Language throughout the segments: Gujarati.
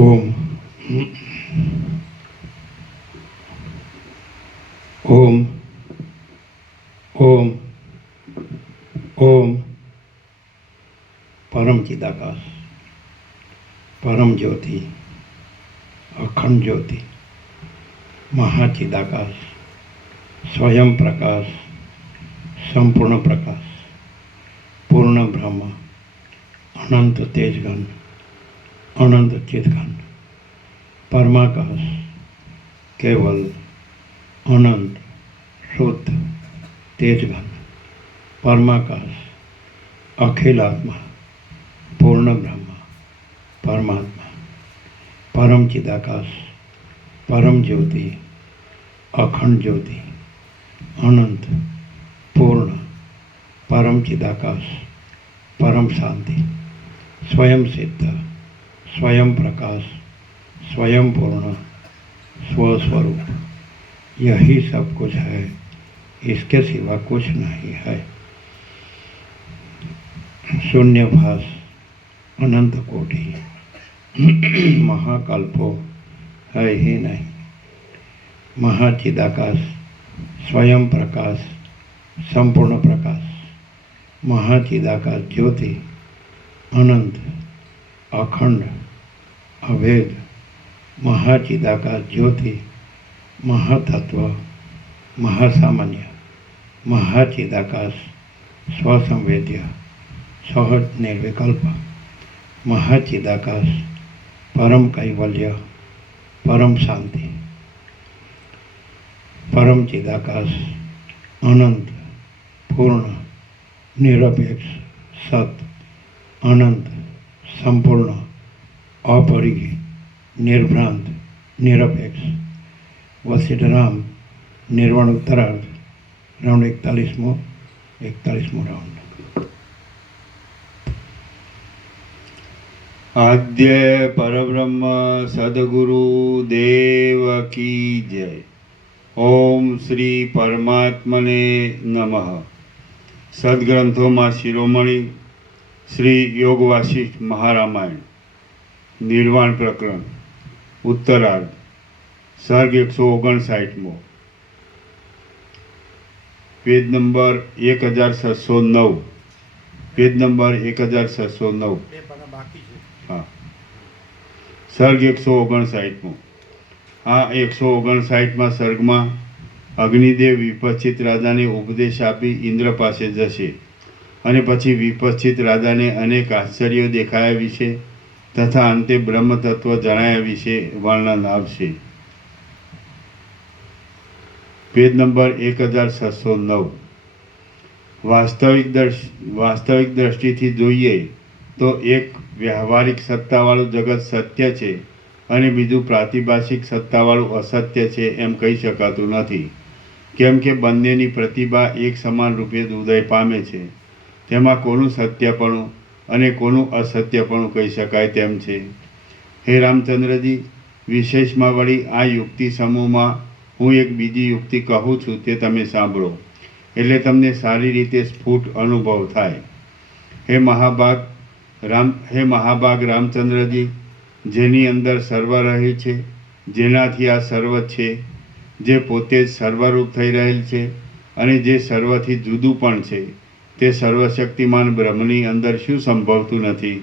ओम ओम ओम ओम परम चिदाकाश, परम ज्योति, अखंड ज्योति, महाचिदाकाश, स्वयं प्रकाश, संपूर्ण प्रकाश, पूर्ण ब्रह्म, अनंत तेजघन, अनंत चितघन, परमाकाश, केवल अनंत शुद्ध तेजघन, परमाकाश, अखिल आत्मा, पूर्ण ब्रह्म, परमात्मा, परम चिदाकाश, परम ज्योति, अखंड ज्योति, अनंत, पूर्ण, परम चिदाकाश, परम शांति, स्वयं सिद्ध, स्वयं प्रकाश, स्वयं पूर्ण, स्वस्वरूप, यही सब कुछ है, इसके सिवा कुछ नहीं है। शून्यभास, अनंत कोटि, महाकल्पो है ही नहीं। महाचिदाकाश, स्वयं प्रकाश, संपूर्ण प्रकाश, महाचिदाकाश ज्योति, अनंत, अखंड, अभेद, महाचिदाकाश ज्योति, महातत्व, महासामान्य, महाचिदाकाश, स्वसंवेद्य, सहज निर्विकल्प, महाचिदाकाश, परम कैवल्य, परम शांति, परम चिदाकाश, अनंत, पूर्ण, निरपेक्ष, सत, अनंत, संपूर्ण, अपरिग्रही, निर्भ्रांत, निरपेक्ष, वशिष्ठराम, निर्वाण उत्तरार्ध, राउंड 41मो राउंड। आद्य परब्रह्म सद्गुरु देव की जय। ओम श्री परमात्मने नमः। सद्ग्रंथों शिरोमणि श्री योग वासिष्ठ महारामायण निर्वाण प्रकरण उत्तरार्ध सर्ग 159 पेज नंबर 1609 पेज नंबर 1609 हाँ सर्ग 159 आ 159 सर्ग में अग्निदेव विपश्चित राजा ने उपदेश आपी इंद्र पासे जशे અને પછી વિપશ્ચિત રાજાને અનેક આશ્ચર્યો દેખાયા વિશે તથા અંતે બ્રહ્મતત્વ જણાયા વિશે વર્ણન આવશે। પેજ નંબર 1609 વાસ્તવિક દ્રષ્ટિથી જોઈએ તો એક વ્યવહારિક સત્તાવાળું જગત સત્ય છે અને બીજું પ્રાતિભાષિક સત્તાવાળું અસત્ય છે એમ કહી શકાતું નથી, કેમ કે બંનેની પ્રતિભા એક સમાન રૂપે ઉદય પામે છે. તેમાં કોનું સત્યપણું અને કોનું અસત્યપણું કહી શકાય તેમ છે. હે રામચંદ્રજી, વિશેષમાં વળી આ યુક્તિ સમૂહમાં હું એક બીજી યુક્તિ કહું છું, તે તમે સાંભળો, એટલે તમને સારી રીતે સ્ફુટ અનુભવ થાય. હે મહાભાગ રામચંદ્રજી, જેની અંદર સર્વ રહે છે, જેનાથી આ સર્વ છે, જે પોતે જ સર્વરૂપ થઈ રહેલ છે અને જે સર્વથી જુદું પણ છે, તે સર્વશક્તિમાન બ્રહ્મની અંદર શું સંભવતું નથી?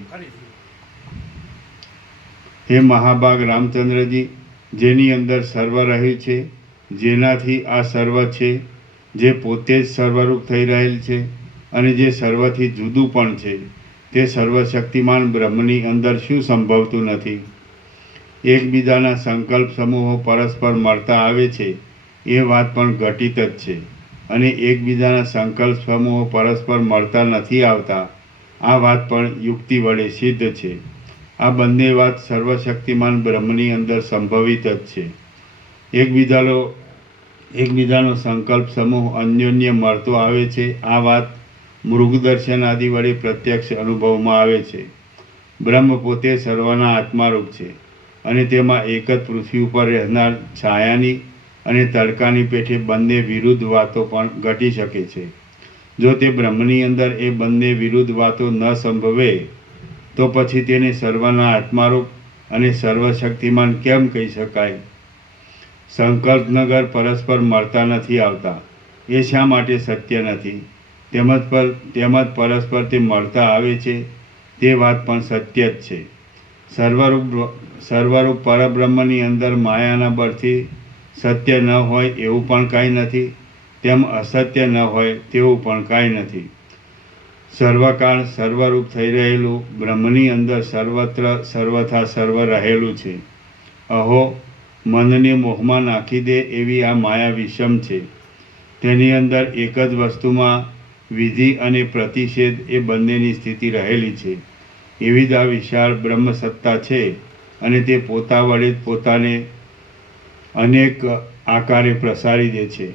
હે મહાભાગ રામચંદ્રજી, જેની અંદર સર્વ રહે છે, જેનાથી આ સર્વ છે, જે પોતે જ સર્વરૂપ થઈ રહેલ છે અને જે સર્વથી જુદું પણ છે, તે સર્વશક્તિમાન બ્રહ્મની અંદર શું સંભવતું નથી? એકબીજાના સંકલ્પ સમૂહો પરસ્પર મળતા આવે છે એ વાત પણ ઘટિત જ છે, અને એકબીજાના સંકલ્પ સમૂહો પરસ્પર મળતા નથી આવતા આ વાત પણ યુક્તિ વડે સિદ્ધ છે. આ બંને વાત સર્વશક્તિમાન બ્રહ્મની અંદર સંભવિત જ છે. એકબીજાનો સંકલ્પ સમૂહ અન્યોન્ય મળતો આવે છે, આ વાત મૃગદર્શન આદિ વડે પ્રત્યક્ષ અનુભવમાં આવે છે. બ્રહ્મ પોતે સર્વના આત્મારૂપ છે અને તેમાં એક જ પૃથ્વી ઉપર રહેનાર છાયાની અને તડકાની પેઠે બંને વિરુદ્ધ વાતો પણ ઘટી શકે છે. જો તે બ્રહ્મની અંદર એ બંને વિરુદ્ધ વાતો ન સંભવે તો પછી તેને સર્વના આત્મારૂપ અને સર્વશક્તિમાન કેમ કહી શકાય? સંકલ્પનગર પરસ્પર મળતા નથી આવતા એ શા માટે સત્ય નથી? તેમજ પરસ્પર તે મળતા આવે છે તે વાત પણ સત્ય જ છે. સર્વરૂપ પરબ્રહ્મની અંદર માયાના બળથી સત્ય ન હોય એવું પણ કાંઈ નથી, તેમ અસત્ય ન હોય તેવું પણ કાંઈ નથી. સર્વકાળ સર્વરૂપ થઈ રહેલું બ્રહ્મની અંદર સર્વત્ર સર્વથા સર્વ રહેલું છે. અહો, મનને મોહમાં નાખી દે એવી આ માયા વિષમ છે. તેની અંદર એક જ વસ્તુમાં વિધિ અને પ્રતિષેધ એ બંનેની સ્થિતિ રહેલી છે. એવી જ આ વિશાળ બ્રહ્મસત્તા છે અને તે પોતા વડે જ પોતાને અનેક આકારે પ્રસારી દે છે.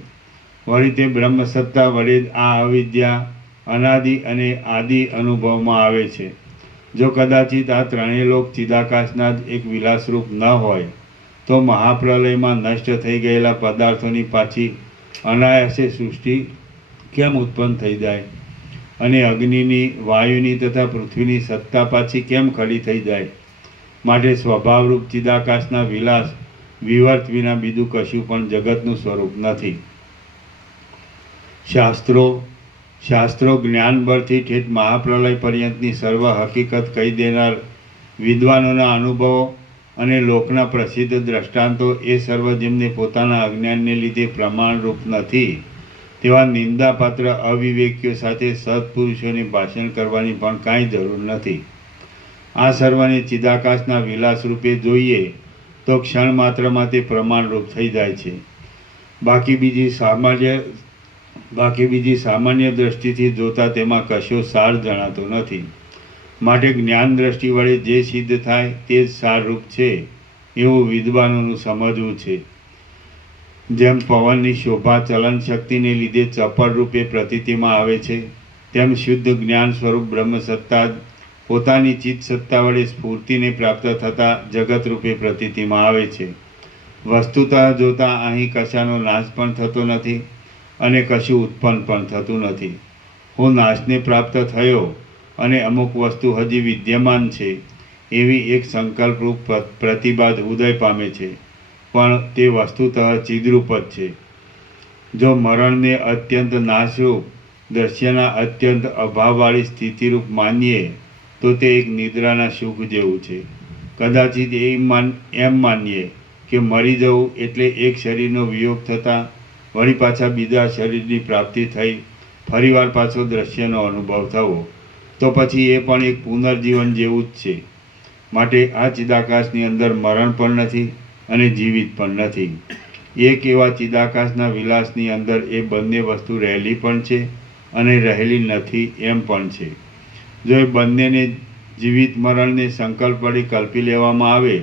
વળી તે બ્રહ્મસત્તા વડે જ આ અવિદ્યા અનાદિ અને આદિ અનુભવમાં આવે છે. જો કદાચિત આ ત્રણેય લોક ચિદાકાશના જ એક વિલાસરૂપ ન હોય તો મહાપ્રલયમાં નષ્ટ થઈ ગયેલા પદાર્થોની પાછી અનાયાસે સૃષ્ટિ કેમ ઉત્પન્ન થઈ જાય અને અગ્નિની, વાયુની તથા પૃથ્વીની સત્તા પાછી કેમ ખડી થઈ જાય? માટે સ્વભાવરૂપ ચિદાકાશના વિલાસ વિવર્ત વિના બીજું કશું પણ જગતનું સ્વરૂપ નથી. શાસ્ત્રો જ્ઞાનબળથી ઠેઠ મહાપ્રલય પર્યંતની સર્વ હકીકત કહી દેનાર વિદ્વાનોના અનુભવો અને લોકના પ્રસિદ્ધ દ્રષ્ટાંતો એ સર્વ જેમને પોતાના અજ્ઞાનને લીધે પ્રમાણરૂપ નથી, તેવા નિંદાપાત્ર અવિવેકીઓ સાથે સત્પુરુષોને ભાષણ કરવાની પણ કાંઈ જરૂર નથી. આ સર્વને ચિદાકાશના વિલાસ રૂપે જોઈએ તો ક્ષણ માત્રમાં તે પ્રમાણરૂપ થઈ જાય છે. બાકી બીજી સામાન્ય દ્રષ્ટિથી જોતા તેમાં કશો સાર જણાતો નથી. માટે જ્ઞાન દ્રષ્ટિ વડે જે સિદ્ધ થાય તે જ સારરૂપ છે એવું વિદ્વાનોનું સમજવું છે. જેમ પવનની શોભા ચલન શક્તિને લીધે ચપળ રૂપે પ્રતીતિમાં આવે છે, તેમ શુદ્ધ જ્ઞાન સ્વરૂપ બ્રહ્મસત્તા પોતાની ચિત્ત સત્તા વડે સ્ફૂર્તિને પ્રાપ્ત થતાં જગત રૂપે પ્રતીતિમાં આવે છે. વસ્તુતઃ જોતાં અહીં કશાનો નાશ પણ થતો નથી અને કશું ઉત્પન્ન પણ થતું નથી. હું નાશને પ્રાપ્ત થયો અને અમુક વસ્તુ હજી વિદ્યમાન છે એવી એક સંકલ્પરૂપ પ્રતિભા ઉદય પામે છે, પણ તે વસ્તુતઃ ચિદરૂપ જ છે. જો મરણને અત્યંત નાશરૂપ દ્રશ્યના અત્યંત અભાવવાળી સ્થિતિરૂપ માનીએ તો તે એક નિદ્રાના સુખ જેવું છે. કદાચિત એમ માનીએ કે મરી જવું એટલે એક શરીરનો વિયોગ થતાં વળી પાછા બીજા શરીરની પ્રાપ્તિ થઈ ફરીવાર પાછો દ્રશ્યનો અનુભવ થવો, તો પછી એ પણ એક પુનર્જીવન જેવું જ છે. માટે આ ચિદાકાશની અંદર મરણ પણ નથી અને જીવિત પણ નથી. એક એવા ચિદાકાશના વિલાસની અંદર એ બંને વસ્તુ રહેલી પણ છે અને રહેલી નથી એમ પણ છે. જો એ બંનેને જીવિત મરણને સંકલ્પ વડે કલ્પી લેવામાં આવે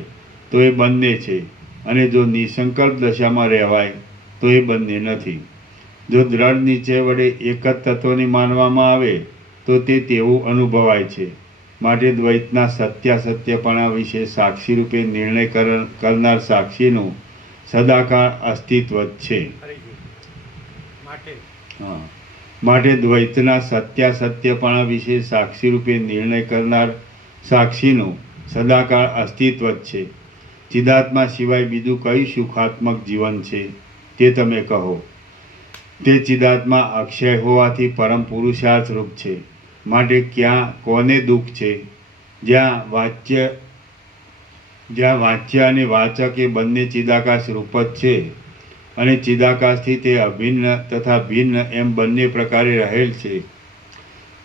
તો એ બંને છે, અને જો નિસંકલ્પ દશામાં રહેવાય તો એ બંને નથી. જો દ્રઢ નિશ્ચય વડે એક જ તત્વને માનવામાં આવે તો તે તેવું અનુભવાય છે. માટે દ્વૈતના સત્યાસત્યપણા વિશે સાક્ષી રૂપે નિર્ણય કરનાર સાક્ષીનું સદાકાળ અસ્તિત્વ જ છે. માટે દ્વૈતના સત્યાસત્યપણા વિશે સાક્ષી રૂપે નિર્ણય કરનાર સાક્ષીનું સદાકાળ અસ્તિત્વ જ છે. ચિદાત્મા સિવાય બીજું કયું સુખાત્મક જીવન છે તે તમે કહો. તે ચિદાત્મા અક્ષય હોવાથી પરમ પુરુષાર્થ રૂપ છે. માટે ક્યાં કોને દુઃખ છે? જ્યાં વાચ્ય અને વાચક એ બંને ચિદાકાશ રૂપ જ છે અને ચિદાકાશથી તે અભિન્ન તથા ભિન્ન એમ બંને પ્રકારે રહેલ છે,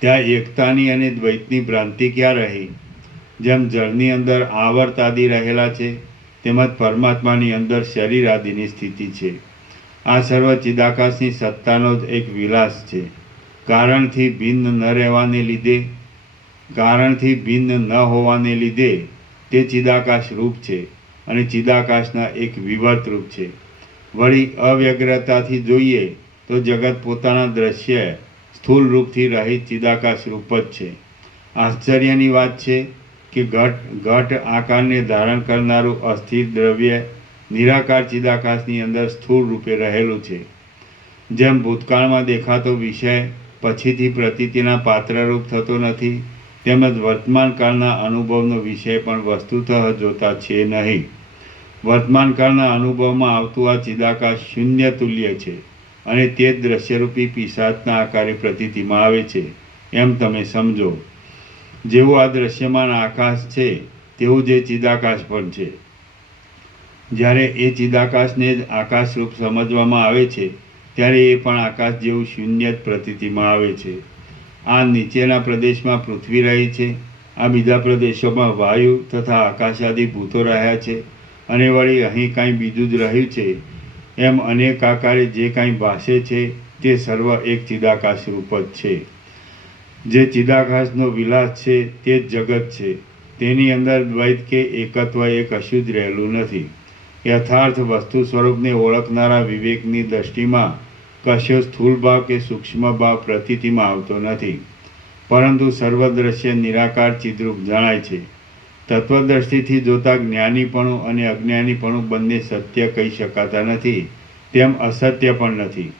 ત્યાં એકતાની અને દ્વૈતની ભ્રાંતિ ક્યાં રહી? જેમ જળની અંદર આવર્ત આદિ રહેલા છે તેમજ પરમાત્માની અંદર શરીર આદિની સ્થિતિ છે. આ સર્વ ચિદાકાશની સત્તાનો જ એક વિલાસ છે. કારણથી ભિન્ન ન હોવાને લીધે તે ચિદાકાશ રૂપ છે અને ચિદાકાશના એક વિવર્ત રૂપ છે. વળી અવ્યગ્રતાથી જોઈએ તો જગત પોતાના દ્રશ્ય સ્થૂળ રૂપથી રહિત ચિદાકાશ રૂપ જ છે. આશ્ચર્યની વાત છે કે ઘટ આકારને ધારણ કરનારું અસ્થિર દ્રવ્ય નિરાકાર ચિદાકાશની અંદર સ્થૂળ રૂપે રહેલું છે. જેમ ભૂતકાળમાં દેખાતો વિષય પછીથી પ્રતીતિના પાત્રરૂપ થતો નથી, તેમજ વર્તમાન કાળના અનુભવનો વિષય પણ વસ્તુતઃ જોતા છે નહીં. વર્તમાન કાળના અનુભવમાં આવતું આ ચિદાકાશ શૂન્ય તુલ્ય છે અને તે જ દ્રશ્યરૂપી પિશાચના આકારે પ્રતીતિમાં આવે છે એમ તમે સમજો. જેવું આ દ્રશ્યમાન આકાશ છે તેવું જે ચિદાકાશ પણ છે. જ્યારે એ ચિદાકાશને જ આકાશરૂપ સમજવામાં આવે છે ત્યારે એ પણ આકાશ જેવું શૂન્ય જ પ્રતીતિમાં આવે છે. આ નીચેના પ્રદેશમાં પૃથ્વી રહી છે, આ બીજા પ્રદેશોમાં વાયુ તથા આકાશાદી ભૂતો રહ્યા છે અને વળી અહીં કાંઈ બીજું જ રહ્યું છે. એમ અનેક આકારે જે કાંઈ ભાસે છે તે સર્વ એક ચિદાકાશ રૂપ જ છે. જે ચિદાકાશનો વિલાસ છે તે જ જગત છે. તેની અંદર દ્વૈત કે એકત્વ એ કશું જ રહેલું નથી. યથાર્થ વસ્તુ સ્વરૂપને ઓળખનારા વિવેકની દ્રષ્ટિમાં કશો સ્થૂળ ભાવ કે સૂક્ષ્મ ભાવ પ્રતીતિમાં આવતો નથી, પરંતુ સર્વદ્રશ્ય નિરાકાર ચિદ્રૂપ જણાય છે. તત્વદ્રષ્ટિથી જોતા જ્ઞાનીપણું અને અજ્ઞાનીપણું બંને સત્ય કહી શકાતા નથી, તેમ અસત્ય પણ નથી.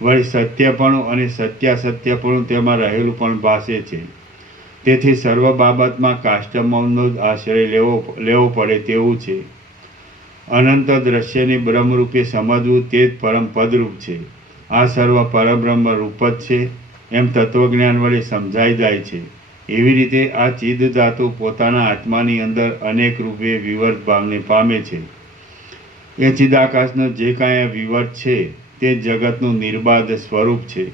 વળી સત્યપણું અને સત્યાસત્યપણું તેમાં રહેલું પણ ભાસે છે. તેથી સર્વ બાબતમાં કાષ્ટમૌનનો જ આશ્રય લેવો પડે તેવું છે. અનંત દ્રશ્યને બ્રહ્મરૂપે સમજવું તે જ પરમ પદરૂપ છે. આ સર્વ પરબ્રહ્મ રૂપ જ છે એમ તત્વજ્ઞાન વડે સમજાઈ જાય છે. એવી રીતે આ ચિદ ધાતુ પોતાના આત્માની અંદર અનેક રૂપે વિવર્ત ભાવને પામે છે. એ ચિદાકાશનો જે કાંઈ વિવર્ત છે તે જગતનું નિર્બાધ સ્વરૂપ છે.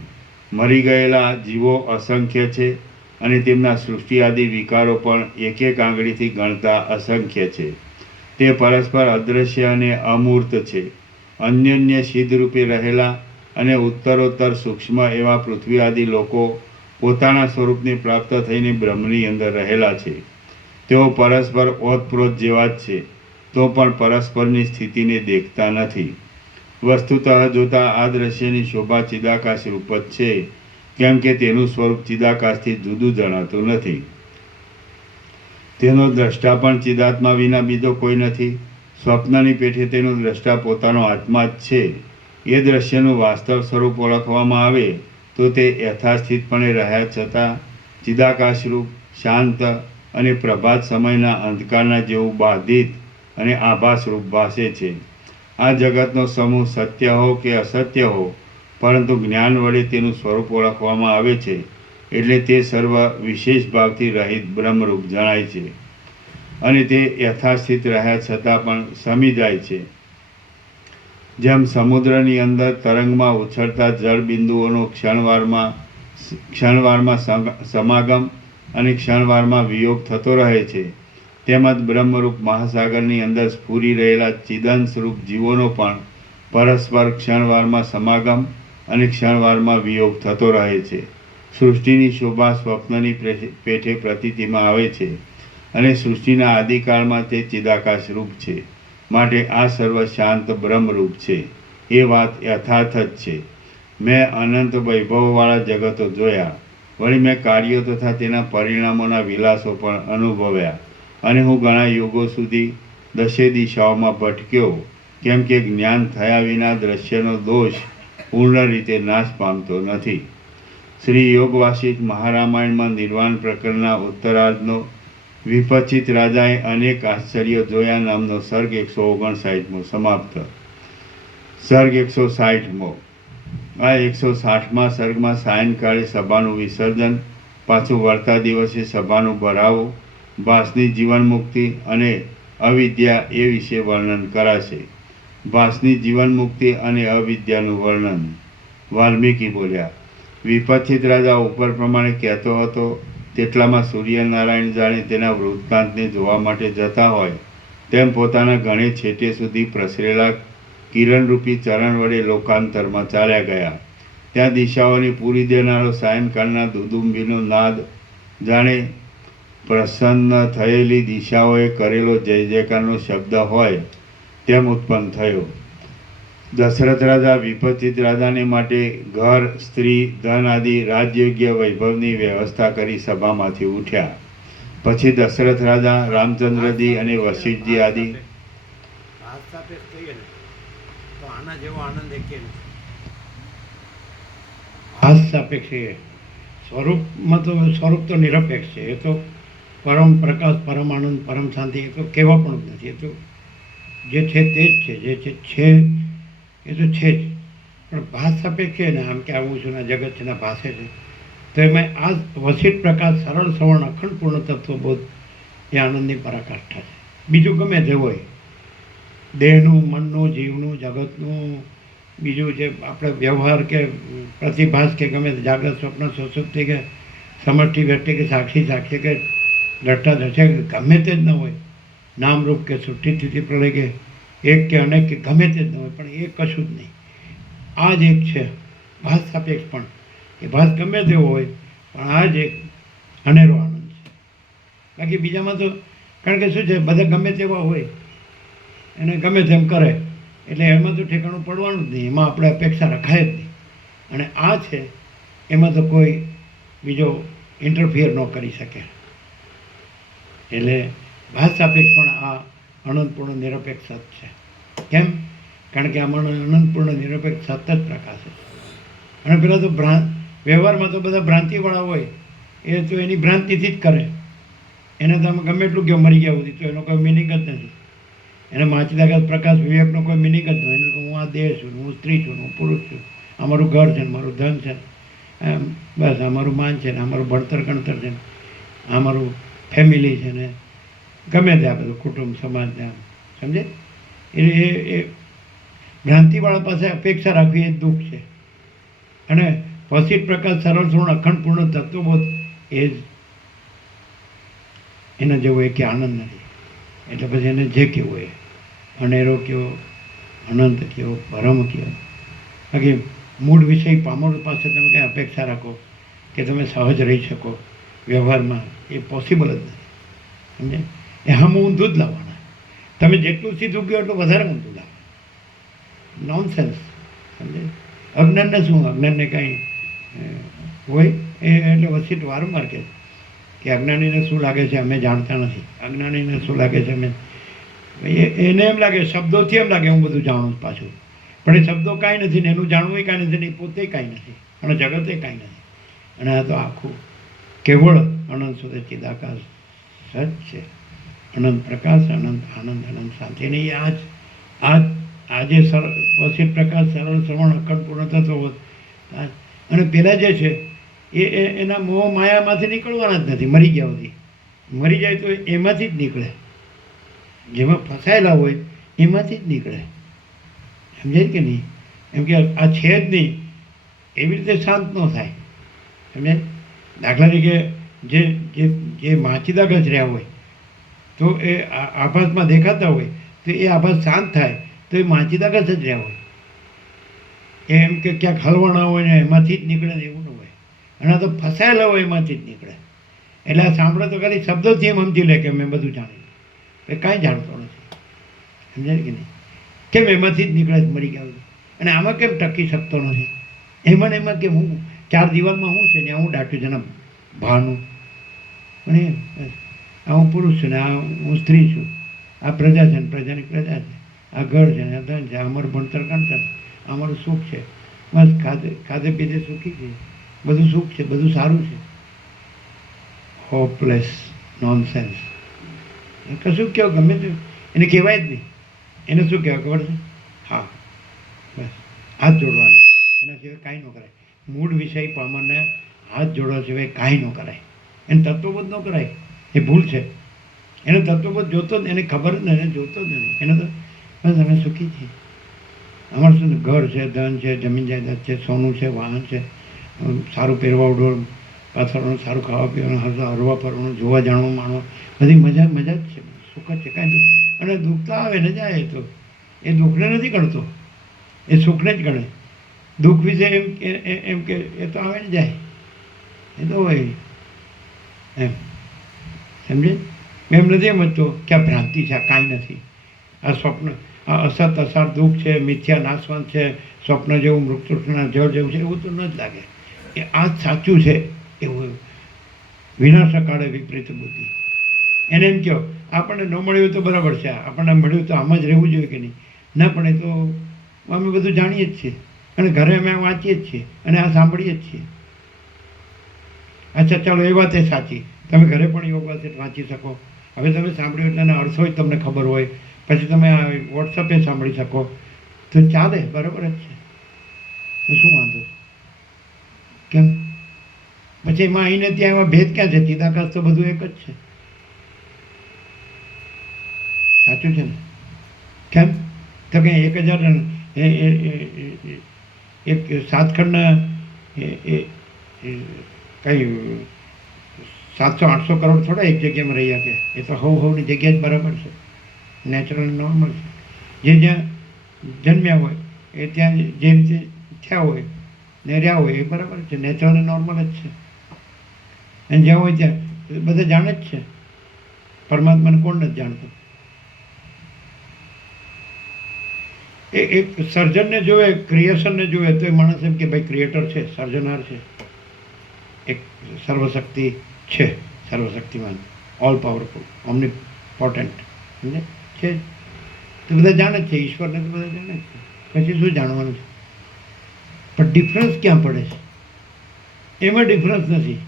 મરી ગયેલા જીવો અસંખ્ય છે અને તેમના સૃષ્ટિ આદિ વિકારો પણ એક એક આંગળીથી ગણતા અસંખ્ય છે. તે પરસ્પર અદૃશ્ય અને અમૂર્ત છે. અન્યોન્ય સિદ્ધ રૂપે રહેલા અને ઉત્તરોત્તર સૂક્ષ્મ એવા પૃથ્વી આદિ લોકો પોતાના સ્વરૂપને પ્રાપ્ત થઈને બ્રહ્મની અંદર રહેલા છે. તેઓ પરસ્પર ઓતપ્રોત જેવા જ છે, તો પણ પરસ્પરની સ્થિતિને દેખતા નથી. વસ્તુતઃ જોતા આ દ્રશ્યની શોભા ચિદાકાશ રૂપ જ છે, કેમ કે તેનું સ્વરૂપ ચિદાકાશથી જુદું જણાતું નથી. તેનો દ્રષ્ટા પણ ચિદાત્મા વિના બીજો કોઈ નથી. સ્વપ્નની પેઠે તેનો દ્રષ્ટા પોતાનો આત્મા જ છે. એ દ્રશ્યનું વાસ્તવ સ્વરૂપ ઓળખવામાં આવે તો તે યથાસ્થિતપણે રહ્યા છતાં ચિદાકાશરૂપ, શાંત અને પ્રભાત સમયના અંધકારના જેવું બાધિત અને આભાસરૂપ ભાસે છે. આ જગતનો સમૂહ સત્ય હો કે અસત્ય હો, પરંતુ જ્ઞાન વડે તેનું સ્વરૂપ ઓળખવામાં આવે છે એટલે તે સર્વ વિશેષ ભાવથી રહિત બ્રહ્મરૂપ જણાય છે અને તે યથાસ્થિત રહ્યા છતાં પણ સમી જાય છે. જેમ સમુદ્રની અંદર તરંગમાં ઉછળતા જળબિંદુઓનો ક્ષણવારમાં સમાગમ અને ક્ષણવારમાં વિયોગ થતો રહે છે, તેમજ બ્રહ્મરૂપ મહાસાગરની અંદર સ્ફુરી રહેલા ચિદંશરૂપ જીવોનો પણ પરસ્પર ક્ષણવારમાં સમાગમ અને ક્ષણવારમાં વિયોગ થતો રહે છે. સૃષ્ટિની શોભા સ્વપ્નની પેઠે પ્રતીતિમાં આવે છે અને સૃષ્ટિના આદિકાળમાં તે ચિદાકાશ રૂપ છે. માટે આ સર્વ શાંત બ્રહ્મરૂપ છે. એ વાત યથાર્થ જ છે. મેં અનંત વૈભવવાળા જગતો જોયા. વળી મેં કાર્યો તથા તેના પરિણામોના વિલાસો પણ અનુભવ્યા. અને હું ઘણા યુગો સુધી દશે દિશાઓમાં ભટક્યો, કેમ કે જ્ઞાન થયા વિના દ્રશ્યનો દોષ પૂર્ણ રીતે નાશ પામતો નથી. શ્રી યોગ વાસિષ્ઠ મહારામાયણમાં નિર્વાણ પ્રકરણના ઉત્તરાર્ધનો વિપચિત રાજાએ અનેક આશ્ચર્યો જોયા નામનો સર્ગ 159મો સમાપ્ત. સર્ગ 160મો. આ 160મા સર્ગમાં સાયંકાળે સભાનું વિસર્જન, પાછું વળતા દિવસે સભાનું ભરાવો, ભાસની જીવન મુક્તિ અને અવિદ્યા એ વિશે વર્ણન કરાશે. ભાસની જીવન મુક્તિ અને અવિદ્યાનું વર્ણન. વાલ્મીકી બોલ્યા, વિપચિત રાજા ઉપર પ્રમાણે કહેતો હતો તેટલામાં સૂર્યનારાયણ જાણે તેના વૃત્તાંતને જોવા માટે જતા હોય તેમ પોતાના ઘણે છેટે સુધી પ્રસરેલા કિરણરૂપી ચરણ વડે લોકાંતરમાં ચાલ્યા ગયા. ત્યાં દિશાઓની પૂરી દેનારો સાયંકાળના દુદુંબીનો નાદ જાણે પ્રસન્ન થયેલી દિશાઓએ કરેલો જય જયકારનો શબ્દ હોય તેમ ઉત્પન્ન થયો. દશરથ રાજા વિપચિત રાજાને માટે ઘર, સ્ત્રી, ધન આદિ રાજયોગ્ય વૈભવની વ્યવસ્થા કરી સભામાંથી ઉઠ્યા. પછી દશરથ રાજા, રામચંદ્રજી અને વશિષ્ઠજી આદિ હાસ સાપેક્ષ છે. સ્વરૂપમાં તો સ્વરૂપ તો નિરપેક્ષ છે. એ તો પરમ પ્રકાશ, પરમ આનંદ, પરમ શાંતિ એ તો કહેવા પણ જ નથી. એ તો જે છે તે જ છે. જે છે એ તો છે જ. પણ ભાસ સાપેક્ષ છે ને, આમ કે આવું છું ને જગત છે ને ભાષે છે, તો એમાં આ વસિષ્ઠ પ્રકાશ, સરળ સવર્ણ, અખંડ પૂર્ણ તત્વબોધ એ આનંદની પરાકાષ્ઠા છે. બીજું ગમે તે હોય, દેહનું, મનનું, જીવનું, જગતનું, બીજું જે આપણે વ્યવહાર કે પ્રતિભાસ કે ગમે તે જાગ્રત, સ્વપ્ન, સુષુપ્તિ કે સમષ્ટિ વ્યક્તિ કે સાક્ષી સાક્ષી કે દ્રષ્ટા દર્શક ગમે તે જ ન હોય, નામરૂપ કે સૃષ્ટિ સ્થિતિ પ્રલય કે એક કે અનેક કે ગમે તે જ ન હોય, પણ એ કશું જ નહીં. આ જ એક છે ભાસ સાપેક્ષ. પણ એ ભાસ ગમે તેવો હોય, પણ આ જ એક અનેરો આનંદ છે. બાકી બીજામાં તો કારણ કે શું છે, બધા ગમે તેવા હોય એને ગમે તેમ કરે એટલે એમાં તો ઠેકાણું પડવાનું જ નહીં. એમાં આપણે અપેક્ષા રખાય જ નહીં. અને આ છે એમાં તો કોઈ બીજો ઇન્ટરફિયર ન કરી શકે. એટલે ભાસ સાપેક્ષ પણ આ અનંતપૂર્ણ નિરપેક્ષ સત છે. કેમ? કારણ કે આમાં અનંતપૂર્ણ નિરપેક્ષ સત જ પ્રકાશ છે. અને પેલા તો વ્યવહારમાં તો બધા ભ્રાંતિવાળા હોય, એ તો એની ભ્રાંતિથી જ કરે. એને તો આમાં ગમે એટલું કે મરી ગયા સુધી તો એનો કોઈ મિનિંગ જ નથી. એને માચિદાગત પ્રકાશ વિવેકનો કોઈ મિનિંગ જ નથી. એને હું આ દેહ છું, હું સ્ત્રી છું, હું પુરુષ છું, આ મારું ઘર છે ને મારું ધન છે, બસ આ મારું માન છે ને આ મારું ભણતર ગણતર છે ને આ મારું ફેમિલી છે ને ગમે તે આ બધું કુટુંબ સમાજ ને આમ સમજે. એ ભ્રાંતિવાળા પાસે અપેક્ષા રાખવી એ દુઃખ છે. અને વસિષ્ઠ પ્રકાશ, સરળ સવર્ણ, અખંડ પૂર્ણ તત્વબોધ એ જ એના જેવો એ કે આનંદ નથી. એટલે પછી એને જે કહેવું એ અનેરો કયો, અનંત કયો, પરમ કયો. બાકી મૂળ વિષય પામર પાસે તમે કંઈ અપેક્ષા રાખો કે તમે સહજ રહી શકો વ્યવહારમાં, એ પોસિબલ જ નથી. સમજે? એ હમ ઊંધું જ લાવવાના. તમે જેટલું સીધું ગયો એટલું વધારે ઊંધું લાવો. નોનસેન્સ. સમજે? અજ્ઞાનને શું? અજ્ઞાનને કાંઈ હોય એ એટલે વસિષ્ઠ વારંવાર કહે કે અજ્ઞાનીને શું લાગે છે અમે જાણતા નથી. અજ્ઞાનીને શું લાગે છે અમે, એને એમ લાગે શબ્દોથી એમ લાગે હું બધું જાણું છું પાછું. પણ એ શબ્દો કાંઈ નથી ને એનું જાણવું કાંઈ નથી ને એ પોતે કાંઈ નથી અને જગતે કાંઈ નથી. અને આ તો આખું કેવળ અનંત સુધી ચિદાકાશ સચ છે. અનંત પ્રકાશ, અનંત આનંદ, અનંત શાંતિ. અને એ આજે વસિષ્ઠ પ્રકાશ, સરળ શ્રવણ, અખંડ પૂર્ણ તત્વ. અને પેલા જે છે એ એના મોહ માયામાંથી નીકળવાના જ નથી. મરી ગયા સુધી મરી જાય તો એમાંથી જ નીકળે. જેમાં ફસાયેલા હોય એમાંથી જ નીકળે. સમજાય કે નહીં? એમ કે આ છે જ નહીં એવી રીતે શાંત ન થાય. સમજાય? દાખલા તરીકે જે માચિદાગત રહ્યા હોય તો એ આભાસમાં દેખાતા હોય તો એ આભાસ શાંત થાય તો એ માચિદાગત જ રહ્યા હોય. એમ કે ક્યાંક હલવાના હોય ને એમાંથી જ નીકળે ને એવું ન હોય. અને આ તો ફસાયેલા હોય એમાંથી જ નીકળે. એટલે આ સાંભળે તો ખાલી શબ્દોથી એમ સમજી લે કે મેં બધું જાણી. એ કાંઈ જાણતો નથી. સમજાય કે નહીં? કેમ એમાંથી જ નીકળે મરી ગયા. અને આમાં કેમ ટકી શકતો નથી? એમાં ને એમાં કે હું 4 દિવાલમાં હું છે ને હું દાટ્યું છે ને ભાનું પણ આ હું પુરુષ છું ને આ હું સ્ત્રી છું, આ પ્રજા છે ને પ્રજાની પ્રજા છે, આ ઘર છે ને આ ધન છે, આ અમારું ભણતર ગણતર, આ અમારું સુખ છે, બસ ખાધે ખાધે પીધે સુખી છે, બધું સુખ છે, બધું સારું છે. Hopeless nonsense. કશું કહો ગમે તે એને કહેવાય જ નહીં. એને શું કહેવાય ખબર છે? હા, બસ હાથ જોડવાના, એના સિવાય કાંઈ ન કરાય. મૂળ વિષય પામરને હાથ જોડવા સિવાય કાંઈ ન કરાય. એને તત્વબોધ ન કરાય, એ ભૂલ છે. એને તત્વબોધ જોતો જ, એને ખબર જ નહીં, એને જોતો જ નથી. એને તો બસ અમે સુખી છીએ. અમારું શું ઘર છે, ધન છે, જમીન જાયદાદ છે, સોનું છે, વાહન છે, સારું પહેરવા ઉડવાનું, પાથરવાનું, સારું ખાવા પીવાનું, હરવા ફરવાનું, જોવા જાણવા માણવા, બધી મજા મજા જ છે, સુખ જ છે, કાંઈ દુઃખ. અને દુઃખ તો આવે ને જાય, તો એ દુઃખને નથી ગણતો, એ સુખને જ ગણે. દુઃખ વિશે એમ કે એ તો આવે ને જાય, એ તો હોય એમ, સમજે? એમ નથી સમજતો કે આ ભ્રાંતિ છે, આ કાંઈ નથી, આ સ્વપ્ન, આ અસત અસાર દુઃખ છે, મિથ્યા નાશવંત છે, સ્વપ્ન જેવું, મૃત્યુના જળ જેવું છે, એવું તો ન જ લાગે. એ આ જ સાચું છે એવું. વિનાશકાળે વિપરીત બુદ્ધિ. એને એમ કહો આપણને ન મળ્યું તો બરાબર છે, આપણને મળ્યું તો આમ જ રહેવું જોઈએ કે નહીં? ના, પણ એ તો અમે બધું જાણીએ જ છીએ અને ઘરે અમે વાંચીએ જ છીએ અને આ સાંભળીએ જ છીએ. અચ્છા, ચાલો, એ વાત એ સાચી, તમે ઘરે પણ યોગ વાંચે વાંચી શકો. હવે તમે સાંભળ્યું એટલે એના અર્થો જ તમને ખબર હોય, પછી તમે આ વોટ્સઅપે સાંભળી શકો, તો ચાલે, બરાબર જ છે. તો શું વાંધો? કેમ પછી એમાં આવીને ત્યાં એમાં ભેદ ક્યાં છે? ચિદાકાશ તો બધું એક જ છે. સાચું છે ને? કેમ તો કે 1000 એક સાતખંડના કઈ 700-800 કરોડ થોડા એક જગ્યામાં રહ્યા કે? એ તો હવની જગ્યા જ બરાબર છે, નેચરલ નોર્મલ છે. જે જ્યાં જન્મ્યા હોય એ ત્યાં જે રીતે થયા હોય ને રહ્યા હોય એ બરાબર છે, નેચરલ નોર્મલ જ છે. અને જ્યાં હોય ત્યાં બધા જાણે જ છે. પરમાત્માને કોણ નથી જાણતું? એ એક સર્જનને જોવે, ક્રિએશનને જોવે તો એ માણસ એમ કે ભાઈ ક્રિએટર છે, સર્જનાર છે, એક સર્વશક્તિ છે, સર્વશક્તિમાન, ઓલ પાવરફુલ, ઓમનીપોટેન્ટ સમજે છે. તો બધા જાણે જ છે, ઈશ્વરને તો બધા જાણે જ છે. પછી શું જાણવાનું છે? પણ ડિફરન્સ ક્યાં પડે છે? એમાં ડિફરન્સ નથી.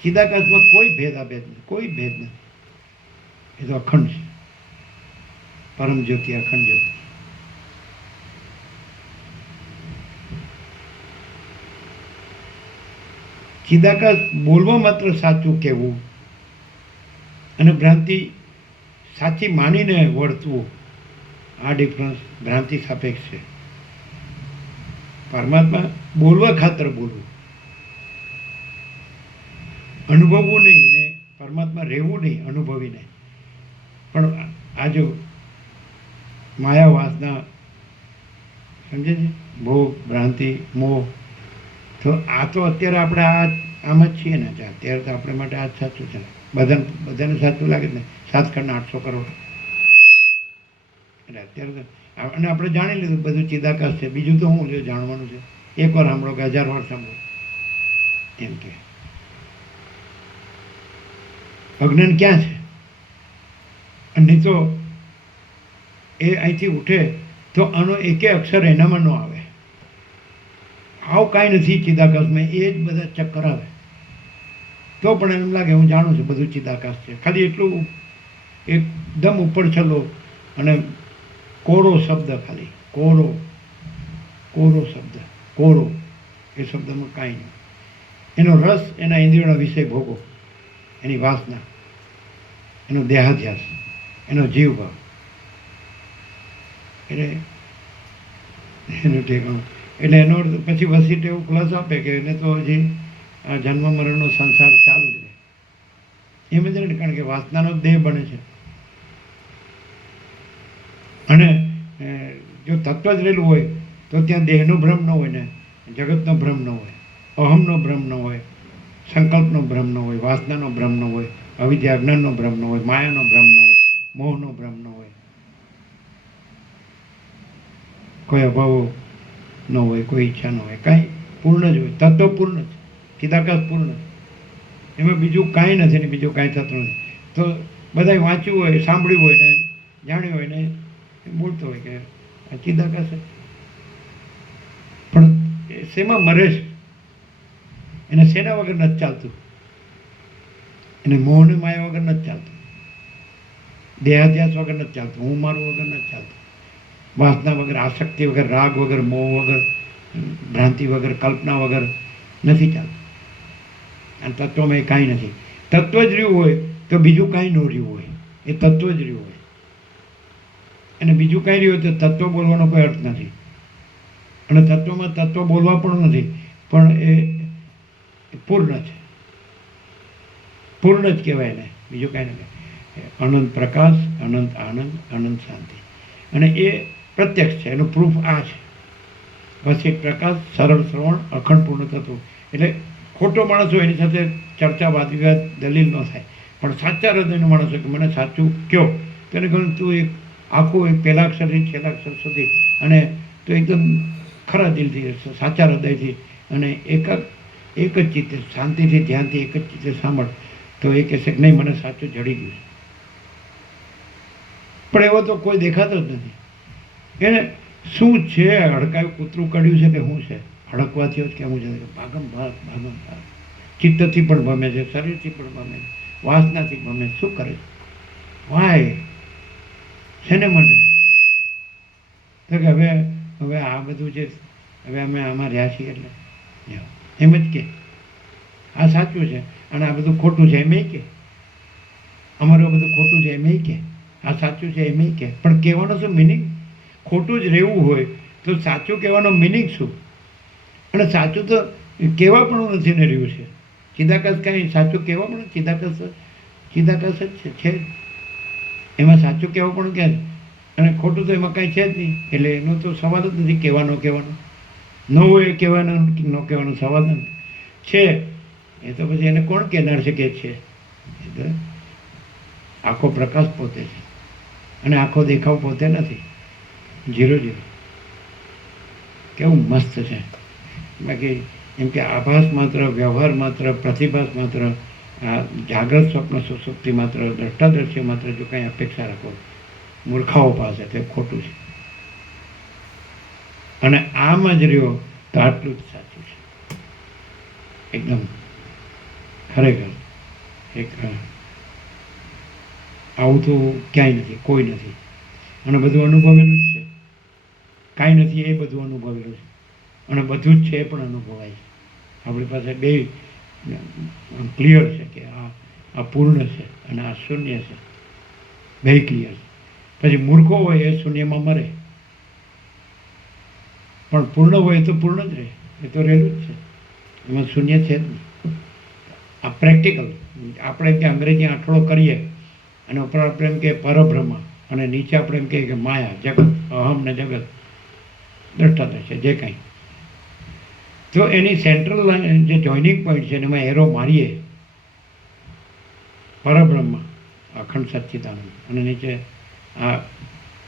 ચિદાકાશમાં કોઈ ભેદાભેદ નથી, કોઈ ભેદ નથી. એ તો અખંડ છે, પરમ જ્યોતિ, અખંડ જ્યોતિ. ચિદાકાશ બોલવા માત્ર સાચું કહેવું અને ભ્રાંતિ સાચી માનીને વર્તવું, આ ડિફરન્સ ભ્રાંતિ સાપેક્ષ છે. પરમાત્મા બોલવા ખાતર બોલવું, અનુભવવું નહીં, ને પરમાત્મા રહેવું નહીં અનુભવીને. પણ આ જો માયા વાસના સમજે છે, ભોગ, ભ્રાંતિ, મોહ, તો આ તો અત્યારે આપણે આમ જ છીએ ને. અત્યારે તો આપણે માટે આ જ સાચું છે. બધાને સાચું લાગે ને, 7/800 કરોડ. એટલે અત્યારે તો અને આપણે જાણી લીધું બધું ચિદાકાશ છે. બીજું તો શું જાણવાનું છે? એકવાર સાંભળો કે 1000 વાર સાંભળો એમ કે અજ્ઞાન ક્યાં છે? અને તો એ અહીંથી ઉઠે તો આનો એકે અક્ષર એનામાં ન આવે. આવું કાંઈ નથી ચિદાકાશમાં, એ જ બધા ચક્કર આવે. તો પણ એમ લાગે હું જાણું છું બધું ચિદાકાશ છે. ખાલી એટલું એકદમ ઉપર છલ્લો અને કોરો શબ્દ, ખાલી કોરો શબ્દ, કોરો એ શબ્દમાં કાંઈ નહીં. એનો રસ, એના ઇન્દ્રિયોના વિષય ભોગો, એની વાસના, એનો દેહાધ્યાસ, એનો જીવભાવ, એટલે એનું ઠેકાણું. એટલે એનો પછી વસીટ એવું પ્લસ આપે કે એને તો હજી આ જન્મ મરણનો સંસાર ચાલુ જ રહે એમ જ રહે, કારણ કે વાસનાનો દેહ બને છે. અને જો તત્વ જ રહેલું હોય તો ત્યાં દેહનો ભ્રમ ન હોય ને, જગતનો ભ્રમ ન હોય, અહમનો ભ્રમ ન હોય, સંકલ્પનો ભ્રમ ન હોય, વાસનાનો ભ્રમ ન હોય, અવિદ્યા અજ્ઞાનનો ભ્રમ ન હોય, માયાનો ભ્રમ ન હોય, મોહનો ભ્રમ ન હોય, કોઈ અભાવો ન હોય, કોઈ ઈચ્છા ન હોય, કાંઈ પૂર્ણ જ હોય, તત્વ પૂર્ણ છે, ચિદાકાશ પૂર્ણ છે. એમાં બીજું કાંઈ નથી ને બીજું કાંઈ થતું નથી. તો બધાય વાંચ્યું હોય, સાંભળ્યું હોય ને જાણ્યું હોય ને બોલતો હોય કે આ ચિદાકાશ જ. પણ એ શેમાં મરે છે? એને શેના વગર નથી ચાલતું? એને મોહને માયા વગર નથી ચાલતું, દેહાધ્યાસ વગર નથી ચાલતું, હું મારું વગર નથી ચાલતું, વાસના વગર, આસક્તિ વગર, રાગ વગર, મોહ વગર, ભ્રાંતિ વગર, કલ્પના વગર નથી ચાલતું. અને તત્વમાં એ કાંઈ નથી. તત્વ જ રહ્યું હોય તો બીજું કાંઈ ન રહ્યું હોય, એ તત્વ જ રહ્યું હોય. અને બીજું કાંઈ રહ્યું હોય તો તત્વ બોલવાનો કોઈ અર્થ નથી. અને તત્વમાં તત્વ બોલવા પણ નથી, પણ એ પૂર્ણ છે, પૂર્ણ જ કહેવાય એને, બીજું કાંઈ નથી. અનંત પ્રકાશ, અનંત આનંદ, અનંત શાંતિ. અને એ પ્રત્યક્ષ છે, એનું પ્રૂફ આ છે. વસિત પ્રકાશ, સરળ શ્રવણ, અખંડ પૂર્ણ થતું. એટલે ખોટો માણસ હોય એની સાથે ચર્ચા, વાદ વિવાદ, દલીલ ન થાય. પણ સાચા હૃદયનો માણસ હોય કે મને સાચું કહો, તેને કહ્યું તું એક આખું એક પહેલા અક્ષરથી છેલ્લા અક્ષર સુધી, અને તો એકદમ ખરા દિલથી, સાચા હૃદયથી, અને એક જ ચિત્તે, શાંતિથી, ધ્યાનથી એક જ ચિત્તે સાંભળ, તો એ કહેશે કે નહીં, મને સાચું જડી ગયું. પણ એવો તો કોઈ દેખાતો જ નથી. એને શું છે? હડકાયું કૂતરું કાઢ્યું છે કે શું છે? હડકવાથી જ કેવું છે? ભાગમ ભાગ, ભાગમ ભાગ. ચિત્તથી પણ ભમે છે, શરીરથી પણ ભમે છે, વાસનાથી ભમે. શું કરે છે? વાય શેને માટે? તો કે હવે આ બધું છે, હવે અમે આમાં રહ્યા છીએ એટલે એમ જ કે આ સાચું છે અને આ બધું ખોટું છે, એમ કે અમારું બધું ખોટું છે, એમ કે આ સાચું છે, એમ કે. પણ કહેવાનો શું મિનિંગ? ખોટું જ રહેવું હોય તો સાચું કહેવાનો મિનિંગ શું? અને સાચું તો કહેવા પણ નથી ને રહ્યું છે. ચિદાકાશ કાંઈ સાચું કહેવા પણ, ચિદાકાશ જ છે જ. એમાં સાચું કહેવું પણ ક્યાં છે? અને ખોટું તો એમાં કાંઈ છે જ નહીં. એટલે એનો તો સવાલ જ નથી કહેવાનો ન હોય એ કહેવાનો ન કહેવાનો સવાલ નથી. છે એ તો પછી એને કોણ કહેનાર છે કે છે? એ તો આખો પ્રકાશ પોતે છે અને આખો દેખાવ પોતે નથી. 0 કેવું મસ્ત છે. બાકી એમ કે આભાસ માત્ર, વ્યવહાર માત્ર, પ્રતિભાસ માત્ર, આ જાગ્રત સ્વપ્ન સુષુપ્તિ માત્ર, દ્રષ્ટાદ્રશ્ય માત્ર જો કાંઈ અપેક્ષા રાખો મૂર્ખાઓ પાસે, તે ખોટું છે. અને આમ જ રહ્યો તો આટલું જ સાચું છે. એકદમ ખરેખર એક આવું તો ક્યાંય નથી, કોઈ નથી. અને બધું અનુભવેલું જ છે. કાંઈ નથી એ બધું અનુભવેલું છે. અને બધું જ છે એ પણ અનુભવાય છે. આપણી પાસે બે ક્લિયર છે કે આ પૂર્ણ છે અને આ શૂન્ય છે, બે ક્લિયર છે. પછી મૂર્ખો હોય એ શૂન્યમાં મરે, પણ પૂર્ણ હોય તો પૂર્ણ જ રહે. એ તો રહેલું જ છે, એમાં શૂન્ય છે જ નહીં. આ પ્રેક્ટિકલ. આપણે કે અંગ્રેજી આંઠળો કરીએ અને ઉપર આપણે એમ કે પરબ્રહ્મ, અને નીચે આપણે એમ કહીએ કે માયા, જગત, અહમ ને જગત, દ્રષ્ટાદ્રશ્ય, જે કાંઈ. તો એની સેન્ટ્રલ જે જોઈનિંગ પોઈન્ટ છે એમાં એરો મારીએ પરબ્રહ્મ, અખંડ સચ્ચિદાનંદ, અને નીચે આ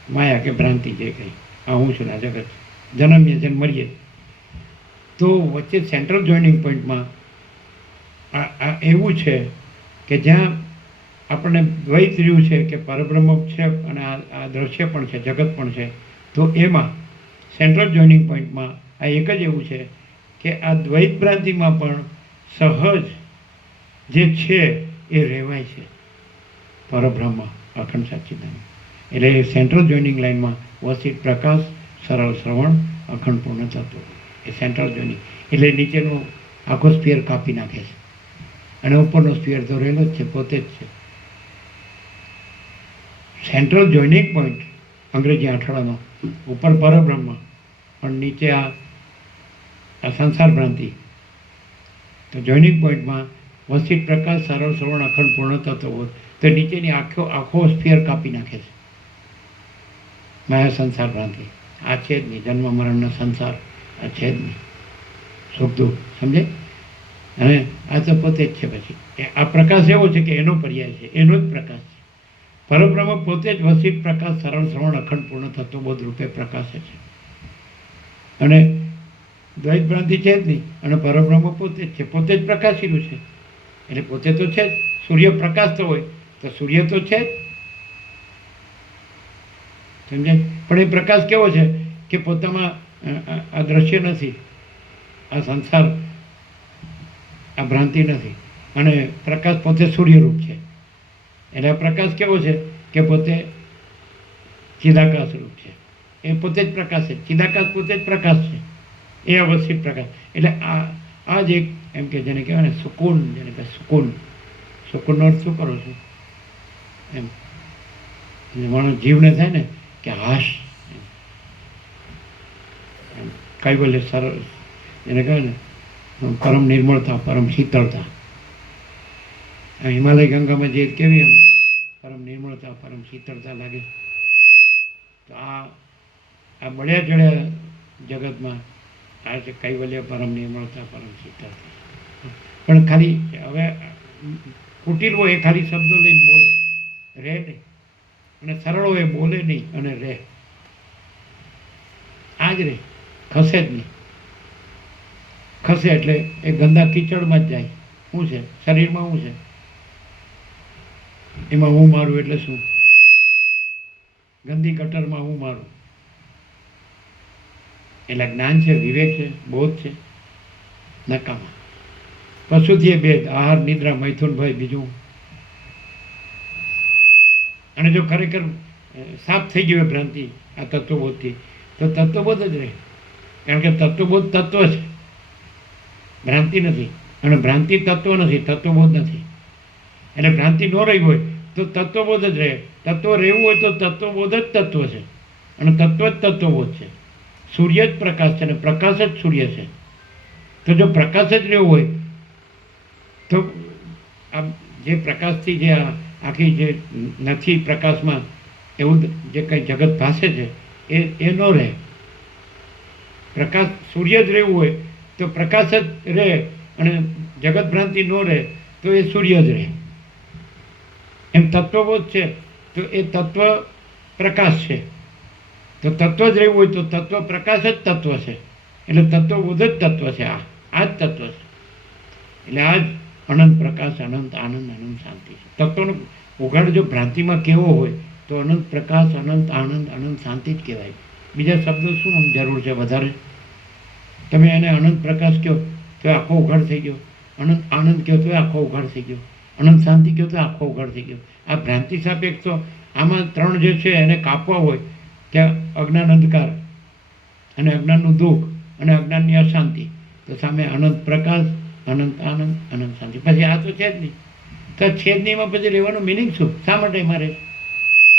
માયા કે ભ્રાંતિ, જે કંઈ આ હું છું, આ જગત, જન્મીએ છે મરીએ, તો વચ્ચે સેન્ટ્રલ જોઈનિંગ પોઈન્ટમાં આ એવું છે કે જ્યાં આપણને દ્વૈત રહ્યું છે કે પરબ્રહ્મ છે અને આ દ્રશ્ય પણ છે, જગત પણ છે. તો એમાં સેન્ટ્રલ જોઈનિંગ પોઈન્ટમાં આ એક જ એવું છે કે આ દ્વૈત ભ્રાંતિમાં પણ સહજ જે છે એ રહેવાય છે, પરબ્રહ્મ, અખંડ સચ્ચિદાનંદ. એટલે સેન્ટ્રલ જોઈનિંગ લાઇનમાં વસિત પ્રકાશ, સરળ શ્રવણ, અખંડ પૂર્ણ તત્વ, એ સેન્ટ્રલ જોઈનિંગ. એટલે નીચેનું આખો સ્ફિયર કાપી નાખે છે અને ઉપરનો સ્ફિયર તો રહેલો જ છે, પોતે જ છે. સેન્ટ્રલ જોઈનિંગ પોઈન્ટ અંગ્રેજી આંઠળાનો, ઉપર પરબ્રહ્મ પણ નીચે આ સંસાર ભ્રાંતિ. તો જોઈનિંગ પોઈન્ટમાં વસિત પ્રકાશ, સરળ શ્રવણ, અખંડ પૂર્ણ તત્વ હોય તો નીચેની આખો સ્ફિયર કાપી નાખે છે. માયા, સંસાર ભ્રાંતિ આ છે જ નહીં. જન્મ મરણનો સંસાર આ છે જ નહીં. સુખ દુઃખ, સમજે? અને આ તો પોતે જ છે. પછી આ પ્રકાશ એવો છે કે એનો પર્યાય છે, એનો જ પ્રકાશ છે. પરબ્રહ્મ પોતે જ વસિત પ્રકાશ, સરળ શ્રવણ, અખંડ પૂર્ણ તત્વબોધ રૂપે પ્રકાશે છે. અને દ્વૈત ભ્રાંતિ છે જ નહીં. અને પરબ્રહ્મ પોતે જ છે, પોતે જ પ્રકાશીલું છે. એટલે પોતે તો છે જ. સૂર્ય પ્રકાશતો હોય તો સૂર્ય તો છે જ, સમજાય? પણ એ પ્રકાશ કેવો છે કે પોતામાં આ દ્રશ્ય નથી, આ સંસાર, આ ભ્રાંતિ નથી. અને પ્રકાશ પોતે સૂર્યરૂપ છે. એટલે આ પ્રકાશ કેવો છે કે પોતે ચિદાકાશ રૂપ છે. એ પોતે જ પ્રકાશ છે. ચિદાકાશ પોતે જ પ્રકાશ છે. એ અવસ્થિત પ્રકાશ. એટલે આ જ એક એમ કે જેને કહેવાય ને સુકૂન, જેને કહેવાય સુકૂન. સુકૂનનો અર્થ શું કરો છો એમ? માણસ જીવને થાય ને કે હાશ, કૈવલ્ય સરળ, એને કહેવાય ને પરમ નિર્મળતા, પરમ શીતળતા. આ હિમાલય ગંગામાં જે કેવી એમ પરમ નિર્મળતા, પરમ શીતળતા લાગે. તો આ બળ્યા ચડ્યા જગતમાં આ છે કૈવલ્ય, પરમ નિર્મળતા, પરમ શીતળતા. પણ ખાલી હવે કુટિલ હોય એ ખાલી શબ્દો લઈને બોલે, રહે નહીં. અને સરળ હોય એ બોલે નહીં અને રહે. આ જ રહે, ખસે જ નહીં. ખસે એટલે એ ગંદા કીચડમાં જ જાય. શું છે શરીરમાં? શું છે એમાં? હું મારું એટલે શું? ગંદી ગટરમાં હું મારું. એટલે જ્ઞાન છે, વિવેક છે, બોધ છે, નકામા. પશુથી એ ભેદ, આહાર, નિદ્રા, મૈથુન, ભય, બીજું. અને જો ખરેખર સાફ થઈ ગયું ભ્રાંતિ આ તત્વબોધથી, તો તત્વબોધ જ રહે. કારણ કે તત્વબોધ તત્વ છે, ભ્રાંતિ નથી. અને ભ્રાંતિ તત્વ નથી, તત્વબોધ નથી. એટલે ભ્રાંતિ ન રહી હોય તો તત્વબોધ જ રહે. તત્વ રહેવું હોય તો તત્વબોધ જ તત્વ છે. અને તત્વ જ તત્વબોધ છે. સૂર્ય જ પ્રકાશ છે અને પ્રકાશ જ સૂર્ય છે. તો જો પ્રકાશ જ રહેવું હોય તો આ જે પ્રકાશથી જે આખી જે નથી પ્રકાશમાં એવું જે કંઈ જગત ભાસે છે એ ન રહે. પ્રકાશ, સૂર્ય જ રહેવું હોય તો પ્રકાશ જ રહે અને જગત ભ્રાંતિ ન રહે તો એ સૂર્ય જ રહે. એમ તત્વબોધ છે તો એ તત્વ પ્રકાશ છે. તો તત્વ જ રહેવું હોય તો તત્વ પ્રકાશ જ તત્વ છે. એટલે તત્વબોધ જ તત્વ છે. આ જ તત્વ છે. એટલે આ જ અનંત પ્રકાશ, અનંત આનંદ, અનંત શાંતિ છે. તત્વનો ઉઘાડ જો ભ્રાંતિમાં કેવો હોય તો અનંત પ્રકાશ, અનંત આનંદ, અનંત શાંતિ જ કહેવાય. બીજા શબ્દો શું જરૂર છે વધારે? તમે એને અનંત પ્રકાશ કહો તો આખો ઉઘાડ થઈ ગયો, અનંત આનંદ કહો તો આખો ઉઘાડ થઈ ગયો, અનંત શાંતિ કહો તો આખો ઉઘાડ થઈ ગયો. આ ભ્રાંતિ સાપેક્ષ તો આમાં ત્રણ જે છે એને કાપવા હોય કે અજ્ઞાન અંધકાર અને અજ્ઞાનનું દુઃખ અને અજ્ઞાનની અશાંતિ, તો સામે અનંત પ્રકાશ, અનંત આનંદ, અનંત શાંતિ. પછી આ તો છે જ નહીં. તો છે જ નહીંમાં પછી રહેવાનું મિનિંગ શું? શા માટે મારે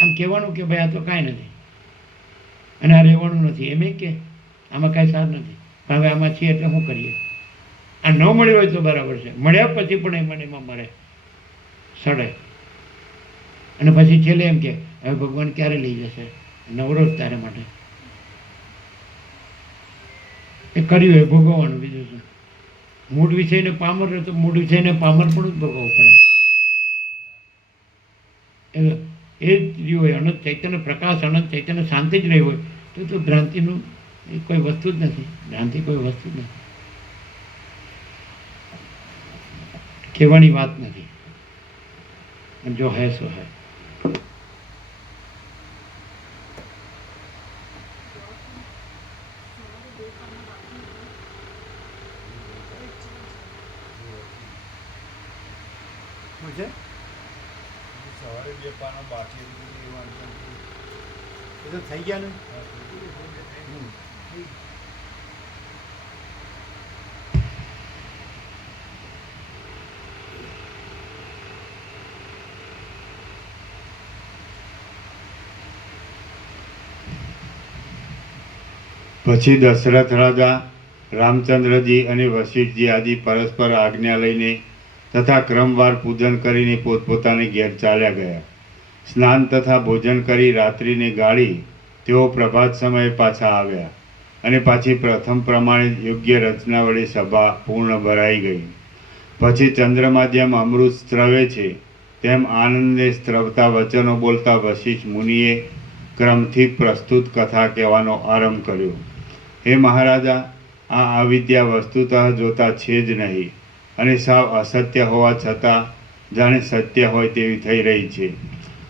આમ કહેવાનું કે ભાઈ આ તો કાંઈ નથી અને આ રહેવાનું નથી? એમ કે આમાં કાંઈ સાર નથી. હવે આમાં છીએ એટલે શું કરીએ? આ ન મળ્યું હોય તો બરાબર છે, મળ્યા પછી પણ એમાં મરે, સડે. અને પછી છેલ્લે એમ કે હવે ભગવાન ક્યારે લઈ જશે? નવરોજ તારે માટે એ કર્યું એ ભોગવવાનું. બીજું શું? મૂળ વિષયને પામર રહે તો મૂળ વિષયને પામર પણ જ ભોગવવું પડે. એટલે એ જ રહ્યું હોય અનંત ચૈતન્ય પ્રકાશ, અનંત ચૈતન્ય શાંતિ જ રહી હોય તો ભ્રાંતિનું કોઈ વસ્તુ જ નથી. ભ્રાંતિ કોઈ વસ્તુ જ નથી, કહેવાની વાત નથી. જો હૈ સો હૈ. સવારે બે પાનો બાકી એ તો થઈ ગયા ને. પછી દશરથ રાજા રામચંદ્રજી અને વશિષ્ઠજી આદિ પરસ્પર આજ્ઞા લઈને તથા ક્રમવાર પૂજન કરીને પોતપોતાને ઘેર ચાલ્યા ગયા. સ્નાન તથા ભોજન કરી રાત્રિને ગાળી તેઓ પ્રભાત સમયે પાછા આવ્યા અને પાછી પ્રથમ પ્રમાણે યોગ્ય રચના વડે સભા પૂર્ણ ભરાઈ ગઈ. પછી ચંદ્રમા જેમ અમૃત સ્ત્રવે છે તેમ આનંદને સ્ત્રવતા વચનો બોલતા વશિષ્ઠ મુનિએ ક્રમથી પ્રસ્તુત કથા કહેવાનો આરંભ કર્યો. હે મહારાજા, આ અવિદ્યા વસ્તુતઃ જોતા છે જ નહીં અને સાવ અસત્ય હોવા છતાં જાણે સત્ય હોય તેવી થઈ રહી છે.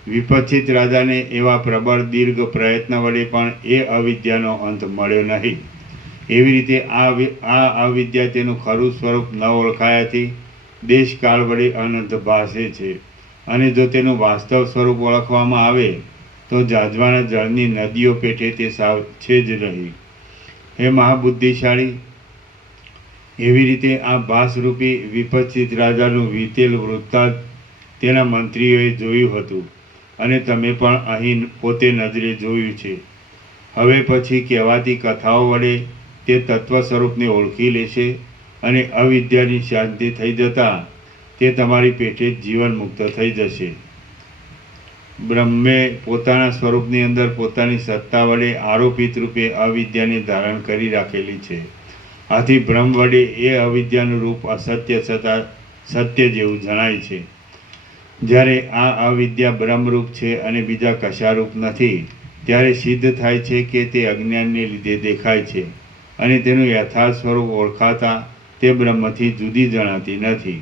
વિપચ્છિત રાજાને એવા પ્રબળ દીર્ઘ પ્રયત્ન વડે પણ એ અવિદ્યાનો અંત મળ્યો નહીં. એવી રીતે આ અવિદ્યા તેનું ખરું સ્વરૂપ ન ઓળખાયાથી દેશકાળ વડે અનંત ભાસે છે. અને જો તેનું વાસ્તવ સ્વરૂપ ઓળખવામાં આવે તો જાજવાના જળની નદીઓ પેઠે તે સાવ છે જ નહીં. હે મહાબુદ્ધિશાળી, એવી રીતે આ ભાસરૂપી વિપચ્છિત રાજાનું વીતેલ વૃત્તાંત તેના મંત્રીઓએ જોયું હતું અને તમે પણ અહીં પોતે નજરે જોયું છે. હવે પછી કહેવાતી કથાઓ વડે તે તત્વ સ્વરૂપને ઓળખી લેશે અને અવિદ્યાની શાંતિ થઈ જતાં તે તમારી પેટે જ જીવન મુક્ત થઈ જશે. બ્રહ્મે પોતાના સ્વરૂપની અંદર પોતાની સત્તા વડે આરોપિત રૂપે અવિદ્યાને ધારણ કરી રાખેલી છે. આથી બ્રહ્મ વડે એ અવિદ્યાનું રૂપ અસત્ય છતાં સત્ય જેવું જણાય છે. જ્યારે આ અવિદ્યા બ્રહ્મરૂપ છે અને બીજા કશારૂપ નથી, ત્યારે સિદ્ધ થાય છે કે તે અજ્ઞાનને લીધે દેખાય છે અને તેનું યથાર્થ સ્વરૂપ ઓળખાતા તે બ્રહ્મથી જુદી જણાતી નથી.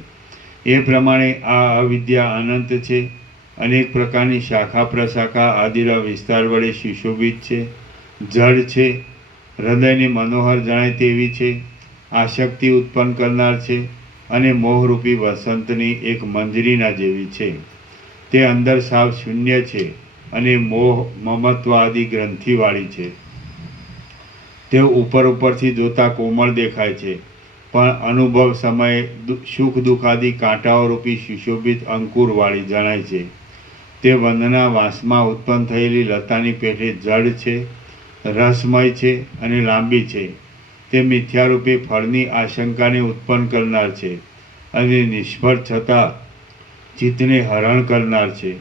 એ પ્રમાણે આ અવિદ્યા અનંત છે, અનેક પ્રકારની શાખા પ્રશાખા આદિના વિસ્તાર વડે સુશોભિત છે, જડ છે, હૃદયને મનોહર જણાય તેવી છે, આસક્તિ ઉત્પન્ન કરનાર છે અને મોહરૂપી વસંતની એક મંજરીના જેવી છે. તે અંદર સાવ શૂન્ય છે અને મોહ મમત્વ આદિ ગ્રંથિવાળી છે. તે ઉપરથી જોતા કોમળ દેખાય છે, પણ અનુભવ સમયે સુખ દુઃખ આદિ કાંટાઓ રૂપી સુશોભિત અંકુરવાળી જણાય છે. તે વનના વાસમાં ઉત્પન્ન થયેલી લતાની પેઠે જડ છે, રસમય છે અને લાંબી છે. તે મિથ્યારૂપે ફળની આશંકાને ઉત્પન્ન કરનાર છે અને નિષ્ફળ છતાં ચિત્તને હરણ કરનાર છે.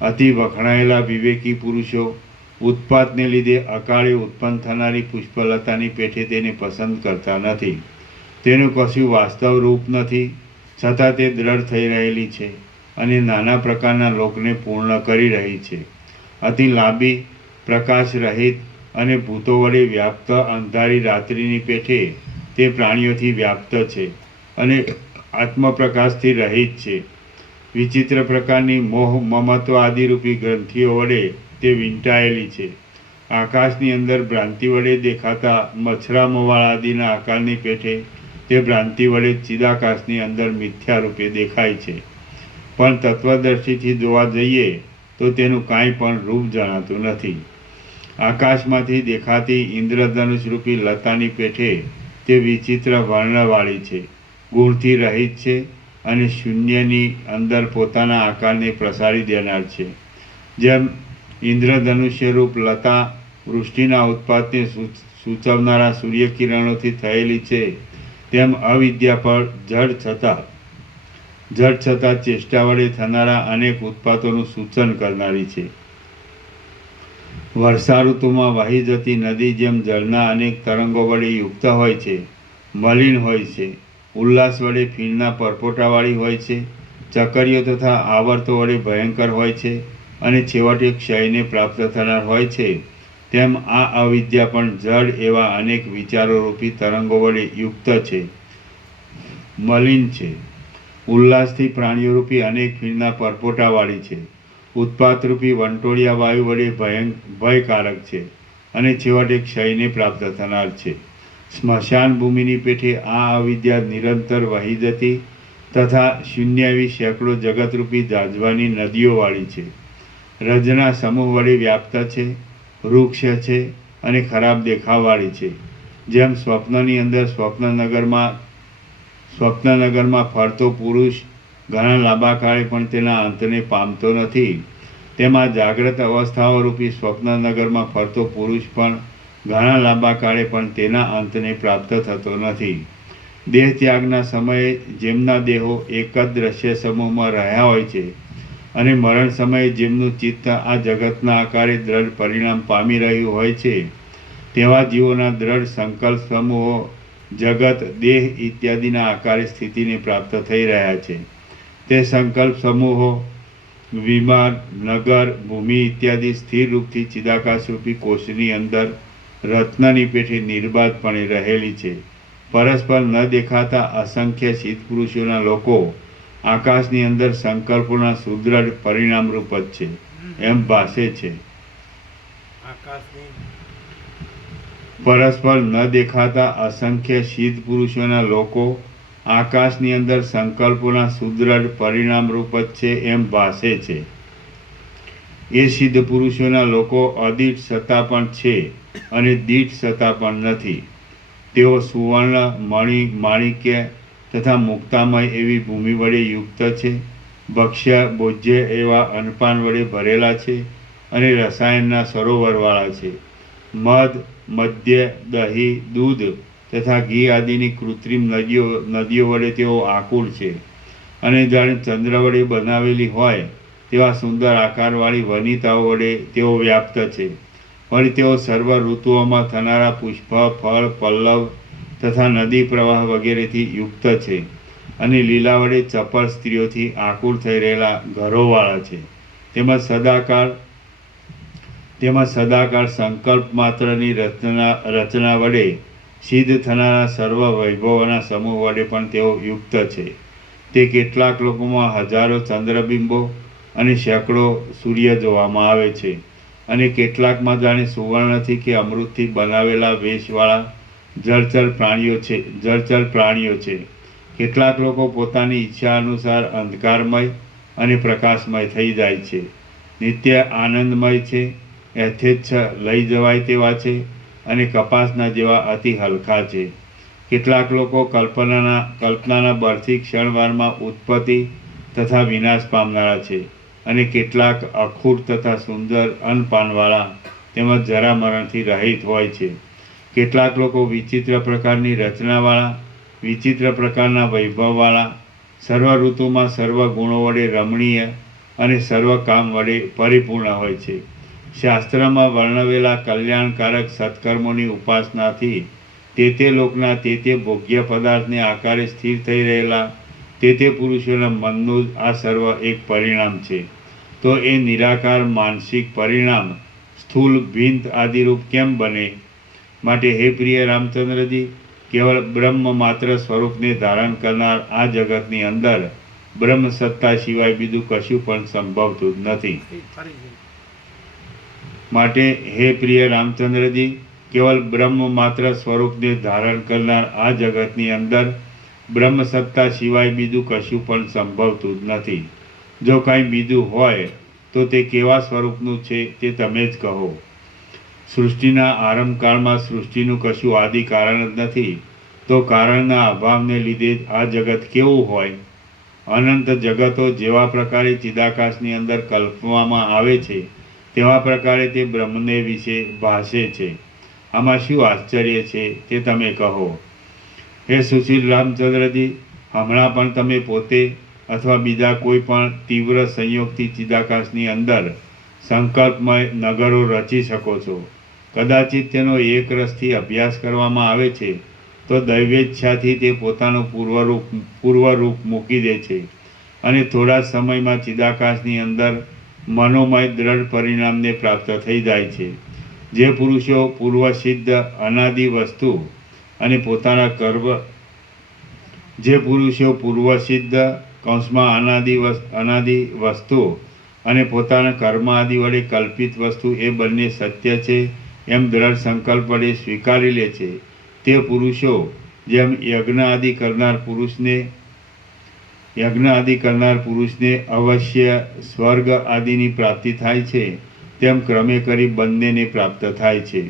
અતિ વખણાયેલા વિવેકી પુરુષો ઉત્પાતને લીધે અકાળે ઉત્પન્ન થનારી પુષ્પલતાની પેઠે તેને પસંદ કરતા નથી. તેનું કશું વાસ્તવ રૂપ નથી, છતાં તે દ્રઢ થઈ રહેલી છે અને નાના પ્રકારના લોકને પૂર્ણ કરી રહી છે. અતિ લાંબી, પ્રકાશ રહિત અને ભૂતો વડે વ્યાપ્ત અંધારી રાત્રિની પેઠે તે પ્રાણીઓથી વ્યાપ્ત છે અને આત્મપ્રકાશથી રહિત છે. વિચિત્ર પ્રકારની મોહ મમત્વ આદિરૂપી ગ્રંથિઓ વડે તે વીંટાયેલી છે. આકાશની અંદર ભ્રાંતિ વડે દેખાતા મચ્છરા મોવાળ આદિના આકારની પેઠે તે ભ્રાંતિ વડે ચિદાકાશની અંદર મિથ્યા રૂપે દેખાય છે. પણ તત્વદર્શીથી જોવા જઈએ તો તેનું કાંઈ પણ રૂપ જણાતું નથી. આકાશમાંથી દેખાતી ઇન્દ્રધનુષરૂપી લતાની પેઠે તે વિચિત્ર વર્ણવાળી છે, ગુણથી રહિત છે અને શૂન્યની અંદર પોતાના આકારને પ્રસારી દેનાર છે. જેમ ઇન્દ્રધનુષ્યરૂપ લતા વૃષ્ટિના ઉત્પાતને સૂચવનારા સૂર્યકિરણોથી થયેલી છે, તેમ અવિદ્યા પર જડ છતાં ચેષ્ટા વડે થનારા અનેક ઉત્પાતોનું સૂચન કરનારી છે. વર્ષા ઋતુમાં વહી જતી નદી જેમ જળના અનેક તરંગો વડે યુક્ત હોય છે, મલિન હોય છે, ઉલ્લાસ વડે ફીણના પરપોટાવાળી હોય છે, ચકરીઓ તથા આવર્તો વડે ભયંકર હોય છે અને છેવટે ક્ષયને પ્રાપ્ત થનાર હોય છે, તેમ આ અવિદ્યા પણ જડ એવા અનેક વિચારોરૂપી તરંગો વડે યુક્ત છે, મલિન છે, ઉલ્લાસથી પ્રાણીઓરૂપી અનેક ફીણના પરપોટાવાળી છે, ઉત્પાતરૂપી વંટોળિયા વાયુ વડે ભયકારક છે અને છેવટે ક્ષયને પ્રાપ્ત થનાર છે. સ્મશાન ભૂમિની પેઠે આ અવિદ્યા નિરંતર વહી જતી તથા શૂન્ય એવી સેંકડો જગતરૂપી જાજવાની નદીઓવાળી છે. રજના સમૂહ વડે વ્યાપ્ત છે, વૃક્ષ છે અને ખરાબ દેખાવવાળી છે. જેમ સ્વપ્નની અંદર સ્વપ્નનગરમાં ફરતો પુરુષ ઘણા લાંબા કાળે પણ તેના અંતને પામતો નથી, તેમાં જાગ્રત અવસ્થાઓ રૂપી સ્વપ્નનગરમાં ફરતો પુરુષ પણ ઘણા લાંબા કાળે પણ તેના અંતને પ્રાપ્ત થતો નથી. દેહ ત્યાગના સમયે જેમના દેહો એક જ દ્રશ્ય સમૂહમાં રહ્યા હોય છે અને મરણ સમયે જેમનું ચિત્ત આ જગતના આકારે દ્રઢ પરિણામ પામી રહ્યું હોય છે, તેવા જીવોના દ્રઢ સંકલ્પ સમૂહો જગત, દેહ ઇત્યાદિના આકારે સ્થિતિને પ્રાપ્ત થઈ રહ્યા છે. તે સંકલ્પ સમૂહો વિમાન, નગર, ભૂમિ ઇત્યાદિ સ્થિર રૂપથી ચિદાકાશરૂપી કોષની અંદર રત્નની પેઠે નિર્બાધપણે રહેલી છે પરસ્પર ન દેખાતા અસંખ્ય સિદ્ધ પુરુષોના લોકો આકાશની અંદર સંકલ્પોના સુદૃઢ પરિણામરૂપ જ છે એમ ભાસે છે. પરસ્પર ન દેખાતા અસંખ્ય સિદ્ધ પુરુષોના લોકો આકાશની અંદર સંકલ્પોના સુદૃઢ પરિણામરૂપ જ છે એમ ભાસે છે. એ સિદ્ધ પુરુષોના લોકો અદીઠ છતાં પણ છે અને દીઠ છતાં પણ નથી. તેઓ સુવર્ણ, મણિ, માણિક્ય તથા મુક્તામય એવી ભૂમિ વડે યુક્ત છે. ભક્ષ્ય ભોજ્ય એવા અન્નપાન વડે ભરેલા છે અને રસાયણના સરોવરવાળા છે. મધ, મદ્ય, દહીં, દૂધ તથા ઘી આદિની કૃત્રિમ નદીઓ વડે તેઓ આકુળ છે અને જાણે ચંદ્ર વડે બનાવેલી હોય તેવા સુંદર આકારવાળી વનિતાઓ વડે તેઓ વ્યાપ્ત છે. વળી તેઓ સર્વ ઋતુઓમાં થનારા પુષ્પ, ફળ, પલ્લવ તથા નદી પ્રવાહ વગેરેથી યુક્ત છે અને લીલા વડે ચપળ સ્ત્રીઓથી આકુળ થઈ રહેલા ઘરોવાળા છે. તેમાં સદાકાળ સંકલ્પ માત્રની રચના વડે સિદ્ધ થનારા સર્વ વૈભવોના સમૂહ વડે પણ તેઓ યુક્ત છે. તે કેટલાક લોકોમાં હજારો ચંદ્રબિંબો અને સેંકડો સૂર્ય જોવામાં આવે છે અને કેટલાકમાં જાણે સુવર્ણથી કે અમૃતથી બનાવેલા વેશવાળા જળચર પ્રાણીઓ છે. કેટલાક લોકો પોતાની ઈચ્છા અનુસાર અંધકારમય અને પ્રકાશમય થઈ જાય છે. નિત્ય આનંદમય છે, યથેચ્છ લઈ જવાય તેવા છે અને કપાસના જેવા અતિ હલકા છે. કેટલાક લોકો કલ્પનાના બળથી ક્ષણવારમાં ઉત્પત્તિ તથા વિનાશ પામનારા છે અને કેટલાક અખૂટ તથા સુંદર અન્નપાનવાળા તેમજ જરામરણથી રહિત હોય છે. કેટલાક લોકો વિચિત્ર પ્રકારની રચનાવાળા, વિચિત્ર પ્રકારના વૈભવવાળા, સર્વ ઋતુમાં સર્વ ગુણો વડે રમણીય અને સર્વ કામ વડે પરિપૂર્ણ હોય છે. શાસ્ત્રમાં વર્ણવેલા કલ્યાણકારક સત્કર્મોની ઉપાસનાથી તે લોકના તે ભોગ્ય પદાર્થને આકારે સ્થિર થઈ રહેલા તે પુરુષોના મનનું જ આ સર્વ એક પરિણામ છે. તો એ નિરાકાર માનસિક પરિણામ સ્થૂલ ભિન્ત આદિરૂપ કેમ બને? માટે હે પ્રિય રામચંદ્રજી, કેવળ બ્રહ્મ માત્ર સ્વરૂપને ધારણ કરનાર આ જગતની અંદર બ્રહ્મ સત્તા સિવાય બીજું કશું પણ સંભવતું જ નથી. માટે હે પ્રિય રામચંદ્રજી, કેવળ બ્રહ્મ માત્ર સ્વરૂપને ધારણ કરનાર આ જગતની અંદર બ્રહ્મ સત્તા સિવાય બીજું કશું પણ સંભવતું જ નથી. જો કાંઈ બીજું હોય તો તે કેવા સ્વરૂપનું છે તે તમે જ કહો. સૃષ્ટિના આરંભકાળમાં સૃષ્ટિનું કશું આદિ કારણ જ નથી, તો કારણના અભાવને લીધે જ આ જગત કેવું હોય? અનંત જગતો જેવા પ્રકારે ચિદાકાશની અંદર કલ્પવામાં આવે છે તેવા પ્રકારે તે બ્રહ્મને વિશે ભાસે છે. આમાં શું આશ્ચર્ય છે તે તમે કહો. હે સુશીલ રામચંદ્રજી, હમણાં પણ તમે પોતે અથવા બીજા કોઈ પણ તીવ્ર સંયોગથી ચિદાકાશની અંદર સંકલ્પમય નગરો રચી શકો છો. કદાચિત તેનો એક રસથી અભ્યાસ કરવામાં આવે છે તો દૈવેચ્છાથી તે પોતાનું પૂર્વરૂપ મૂકી દે છે અને થોડા સમયમાં ચિદાકાશની અંદર મનોમય દ્રઢ પરિણામને પ્રાપ્ત થઈ જાય છે. જે પુરુષો પૂર્વસિદ્ધ અનાદિ વસ્તુ અને પોતાના અનાદિ વસ્તુ અને પોતાના કર્મ આદિ વડે કલ્પિત વસ્તુ એ બંને સત્ય છે એમ દ્રઢ સંકલ્પ વડે સ્વીકારી લે છે, તે પુરુષો જેમ યજ્ઞ આદિ કરનાર પુરુષને અવશ્ય સ્વર્ગ આદિની પ્રાપ્તિ થાય છે તેમ ક્રમે કરી બંનેને પ્રાપ્ત થાય છે.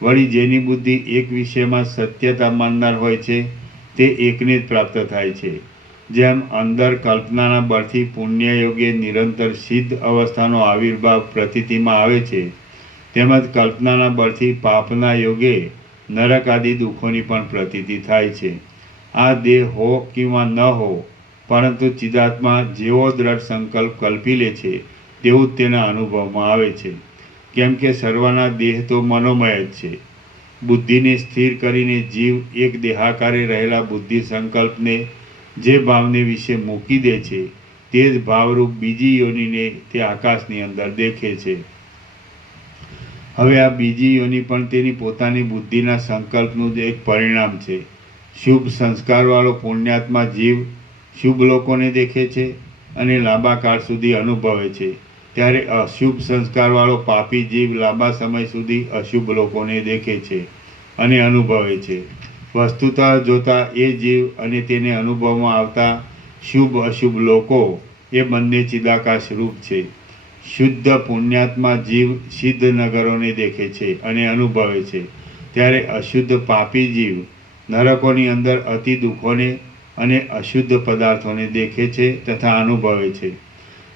વળી જેની બુદ્ધિ એક વિષયમાં સત્યતા માનનાર હોય છે તે એકને જ પ્રાપ્ત થાય છે. જેમ અંદર કલ્પનાના બળથી પુણ્ય યોગે નિરંતર સિદ્ધ અવસ્થાનો આવિર્ભાવ પ્રતીતિમાં આવે છે, તેમજ કલ્પનાના બળથી પાપના યોગે નરક આદિ દુઃખોની પણ પ્રતીતિ થાય છે. આ દેહ હો કિંવા ન હો, પરંતુ ચિદાત્મા જેવો દ્રઢ સંકલ્પ કલ્પી લે છે તેવું જ તેના અનુભવમાં આવે છે. કેમ કે સર્વના દેહ તો મનોમય જ છે. બુદ્ધિને સ્થિર કરીને જીવ એક દેહાકારે રહેલા બુદ્ધિ સંકલ્પને જે ભાવને વિશે મૂકી દે છે તે જ ભાવરૂપ બીજી યોનિને તે આકાશની અંદર દેખે છે. હવે આ બીજી યોનિ પણ તેની પોતાની બુદ્ધિના સંકલ્પનું જ એક પરિણામ છે. શુભ સંસ્કારવાળો પુણ્યાત્મા જીવ શુભ લોકોને દેખે છે અને લાંબા કાળ સુધી અનુભવે છે, ત્યારે અશુભ સંસ્કારવાળો પાપી જીવ લાંબા સમય સુધી અશુભ લોકોને દેખે છે અને અનુભવે છે. વસ્તુતઃ જોતા એ જીવ અને તેને અનુભવમાં આવતા શુભ અશુભ લોકો એ બંને ચિદાકાશ રૂપ છે. શુદ્ધ પુણ્યાત્મા જીવ સિદ્ધ નગરોને દેખે છે અને અનુભવે છે, ત્યારે અશુદ્ધ પાપી જીવ નરકોની અંદર અતિ દુઃખોને અને અશુદ્ધ પદાર્થોને દેખે છે તથા અનુભવે છે.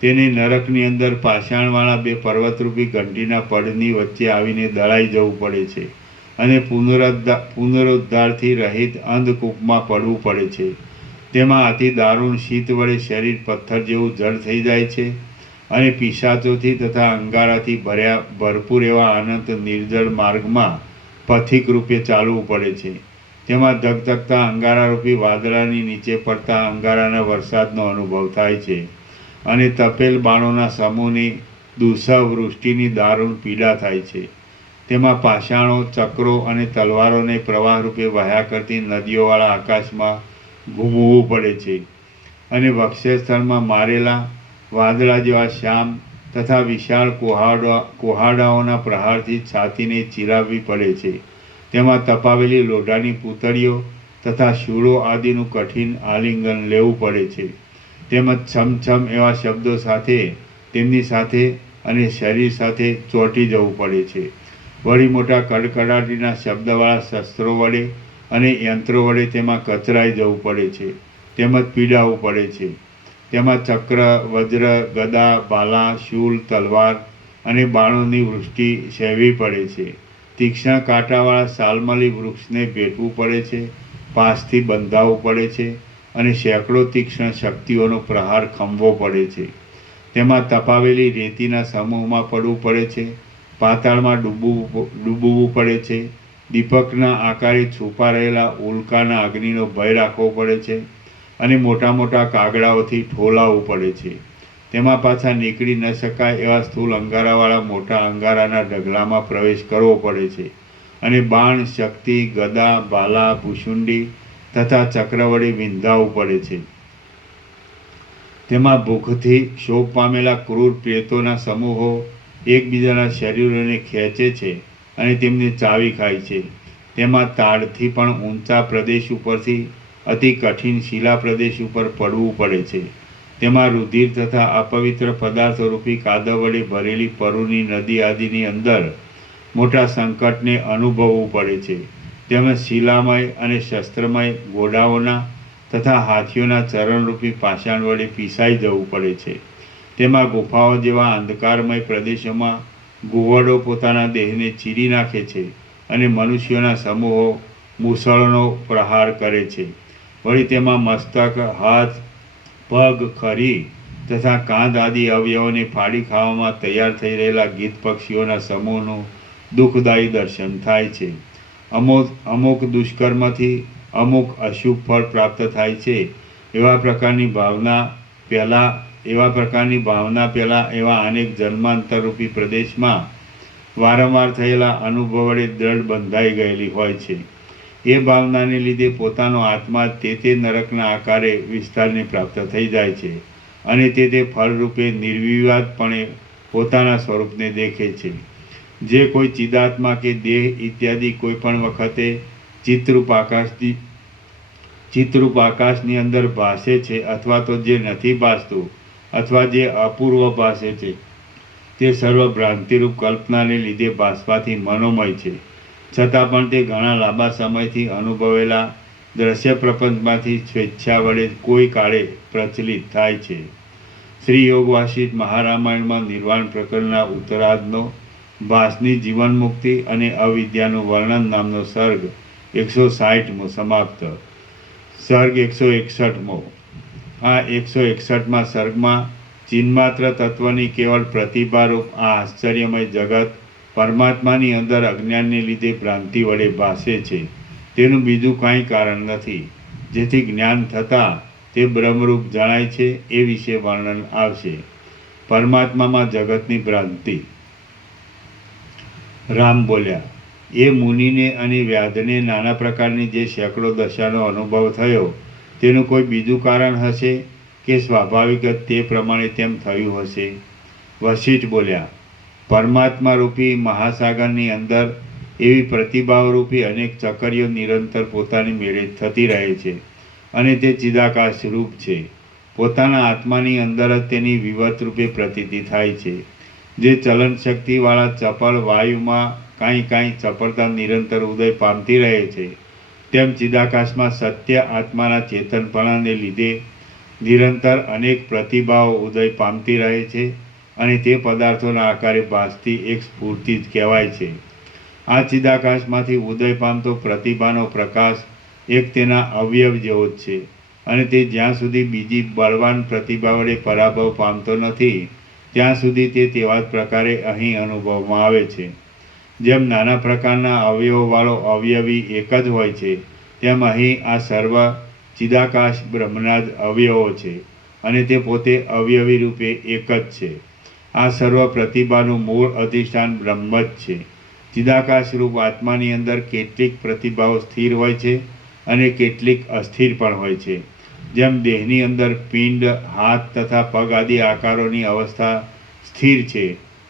તેને નરકની અંદર પાષાણવાળા બે પર્વતરૂપી ઘંટીના પડની વચ્ચે આવીને દળાઈ જવું પડે છે અને પુનરુદ્ધારથી રહિત અંધકૂપમાં પડવું પડે છે. તેમાં અતિ દારૂણ શીત વડે શરીર પથ્થર જેવું જળ થઈ જાય છે અને પિશાચોથી તથા અંગારાથી ભરપૂર એવા અનંત નિર્જળ માર્ગમાં પથિક રૂપે ચાલવું પડે છે. તેમાં ધગધગતા અંગારારૂપી વાદળાની નીચે પડતા અંગારાના વરસાદનો અનુભવ થાય છે અને તપેલ બાણોના સમૂહની દુઃસહ વૃષ્ટિની દારૂણ પીડા થાય છે. તેમાં પાષાણો, ચક્રો અને તલવારોને પ્રવાહરૂપે વહ્યા કરતી નદીઓવાળા આકાશમાં ઘૂમવું પડે છે અને વક્ષસ્થળમાં મારેલા વાદળા જેવા શ્યામ તથા વિશાળ કોહાડાઓના પ્રહારથી છાતીને ચીરાવવી પડે છે. તેમાં તપાવેલી લોઢાની પૂતળીઓ તથા શૂળો આદિનું કઠિન આલિંગન લેવું પડે છે. તેમજ છમછમ એવા શબ્દો સાથે તેમની સાથે અને શરીર સાથે ચોંટી જવું પડે છે. વળી મોટા કડકડાટીના શબ્દવાળા શસ્ત્રો વડે અને યંત્રો વડે તેમાં કચરાઈ જવું પડે છે, તેમજ પીડાવવું પડે છે. તેમાં ચક્ર, વજ્ર, ગદા, ભાલા, શૂલ, તલવાર અને બાણોની વૃષ્ટિ સહેવી પડે છે. તીક્ષ્ણ કાંટાવાળા સાલમલી વૃક્ષને ભેટવું પડે છે, પાસથી બંધાવવું પડે છે અને સેંકડો તીક્ષ્ણ શક્તિઓનો પ્રહાર ખમવો પડે છે. તેમાં તપાવેલી રેતીના સમૂહમાં પડવું પડે છે, પાતાળમાં ડૂબવું પડે છે, દીપકના આકારે છુપા રહેલા ઉલ્કાના અગ્નિનો ભય રાખવો પડે છે અને મોટા મોટા કાગડાઓથી ઠોલાવવું પડે છે. તેમાં પાછા નીકળી ન શકાય એવા સ્થૂલ અંગારાવાળા મોટા અંગારાના ઢગલામાં પ્રવેશ કરવો પડે છે અને બાણ, શક્તિ, ગદા, ભાલા, ભૂસુંડી તથા ચક્ર વડે વિંધાવવું પડે છે. તેમાં ભૂખથી ક્ષોભ પામેલા ક્રૂર પ્રેતોના સમૂહો એકબીજાના શરીરોને ખેંચે છે અને તેમને ચાવી ખાય છે. તેમાં તાડથી પણ ઊંચા પ્રદેશ ઉપરથી અતિ કઠિન શિલા પ્રદેશ ઉપર પડવું પડે છે. તેમાં રુધિર તથા અપવિત્ર પદાર્થો રૂપી કાદવ વડે ભરેલી પરુની નદી આદિની અંદર મોટા સંકટને અનુભવવું પડે છે. તેમજ શિલામય અને શસ્ત્રમય ઘોડાઓના તથા હાથીઓના ચરણરૂપી પાષાણ વડે પીસાઈ જવું પડે છે. તેમાં ગુફાઓ જેવા અંધકારમય પ્રદેશોમાં ઘુવડો પોતાના દેહને ચીરી નાખે છે અને મનુષ્યોના સમૂહો મૂસળનો પ્રહાર કરે છે. વળી તેમાં મસ્તક, હાથ, પગ, ખરી તથા કાંધ આદિ અવયવોને ફાડી ખાવામાં તૈયાર થઈ રહેલા ગીધ પક્ષીઓના સમૂહનું દુઃખદાયી દર્શન થાય છે. અમુક દુષ્કર્મથી અમુક અશુભ ફળ પ્રાપ્ત થાય છે એવા પ્રકારની ભાવના પહેલાં એવા અનેક જન્માંતરરૂપી પ્રદેશમાં વારંવાર થયેલા અનુભવ વડે દ્રઢ બંધાઈ ગયેલી હોય છે. એ ભાવનાને લીધે પોતાનો આત્મા તે નરકના આકારે વિસ્તારને પ્રાપ્ત થઈ જાય છે અને તે ફળરૂપે નિર્વિવાદપણે પોતાના સ્વરૂપને દેખે છે. જે કોઈ ચિદાત્મા કે દેહ ઇત્યાદિ કોઈ પણ વખતે ચિત્તરૂપ આકાશની અંદર ભાસે છે અથવા તો જે નથી ભાસતું અથવા જે અપૂર્વ ભાસે છે તે સર્વ ભ્રાંતિરૂપ કલ્પનાને લીધે ભાસવાથી મનોમય છે, છતાં પણ તે ઘણા લાંબા સમયથી અનુભવેલા દ્રશ્ય પ્રપંચમાંથી સ્વેચ્છા વડે કોઈ કાળે પ્રચલિત થાય છે. શ્રી યોગ વાસિષ્ઠ મહારામાયણમાં નિર્વાણ પ્રકરણના ઉત્તરાર્ધનો ભાસની જીવન મુક્તિ અને અવિદ્યાનું વર્ણન નામનો સર્ગ 160મો સમાપ્ત. સર્ગ 161મો. આ 161મા સર્ગમાં ચિન્માત્ર તત્વની કેવળ પ્રતિભારૂપ આ આશ્ચર્યમય જગત પરમાત્માની અંદર અજ્ઞાનને લીધે ભ્રાંતિ વડે ભાસે છે, તેનું બીજું કાંઈ કારણ નથી. જેથી જ્ઞાન થતાં તે બ્રહ્મરૂપ જણાય છે એ વિશે વર્ણન આવશે. પરમાત્મામાં જગતની ભ્રાંતિ. રામ બોલ્યા, એ મુનિને અને વ્યાધને નાના પ્રકારની જે સેંકડો દશાનો અનુભવ થયો તેનું કોઈ બીજું કારણ હશે કે સ્વાભાવિક જ તે પ્રમાણે તેમ થયું હશે? વશિષ્ઠ બોલ્યા, પરમાત્મા રૂપી મહાસાગરની અંદર એવી પ્રતિભાવરૂપી અનેક ચકરીઓ નિરંતર પોતાની મેળે થતી રહે છે અને તે ચિદાકાશ રૂપ છે. પોતાના આત્માની અંદર જ તેની વિવત રૂપે પ્રતીતિ થાય છે. જે ચલન શક્તિવાળા ચપળ વાયુમાં કાંઈ ચપળતા નિરંતર ઉદય પામતી રહે છે, તેમ ચિદાકાશમાં સત્ય આત્માના ચેતનપણાને લીધે નિરંતર અનેક પ્રતિભાઓ ઉદય પામતી રહે છે અને તે પદાર્થોના આકારે ભાસતી એક સ્ફૂર્તિ જ કહેવાય છે. આ ચિદાકાશમાંથી ઉદય પામતો પ્રતિભાનો પ્રકાશ એક તેના અવયવ જેવો જ છે અને તે જ્યાં સુધી બીજી બળવાન પ્રતિભા વડે પરાભવ પામતો નથી ત્યાં સુધી તે તેવા જ પ્રકારે અહીં અનુભવમાં આવે છે. જેમ નાના પ્રકારના અવયવોવાળો અવયવી એક જ હોય છે, તેમ અહીં આ સર્વ ચિદાકાશ બ્રહ્મના જ અવયવો છે અને તે પોતે અવયવી રૂપે એક જ છે. આ સર્વ પ્રતિભાનું મૂળ અધિષ્ઠાન બ્રહ્મ જ છે. ચિદાકાશ રૂપ આત્માની અંદર કેટલીક પ્રતિભાઓ સ્થિર હોય છે અને કેટલીક અસ્થિર પણ હોય છે. જેમ દેહની અંદર પિંડ, હાથ તથા પગ આદિ આકારોની અવસ્થા સ્થિર છે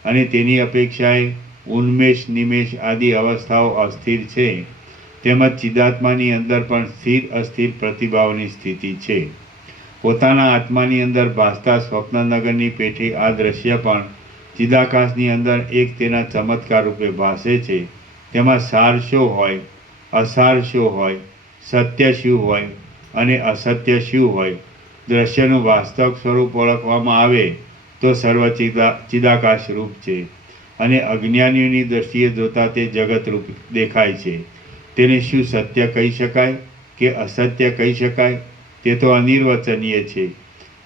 અને તેની અપેક્ષાએ ઉન્મેષ, નિમેષ આદિ અવસ્થાઓ અસ્થિર છે, તેમજ ચિદાત્માની અંદર પણ સ્થિર અસ્થિર પ્રતિભાવની સ્થિતિ છે. પોતાના આત્માની અંદર ભાસતા સ્વપ્નનગરની પેઠે આ દ્રશ્ય પણ ચિદાકાશની અંદર એક તેના ચમત્કાર રૂપે ભાસે છે. તેમાં સાર શું હોય, અસાર શું હોય, સત્ય શું હોય અને અસત્ય શું હોય, દ્રશ્યનું વાસ્તવ સ્વરૂપ ઓળખવામાં આવે તો સર્વ ચિદાકાશ રૂપ છે અને અજ્ઞાનીઓની દ્રષ્ટિએ જોતા તે જગત રૂપ દેખાય છે. તેને શું સત્ય કહી શકાય કે અસત્ય કહી શકાય તે તો અનિર્વચનીય છે.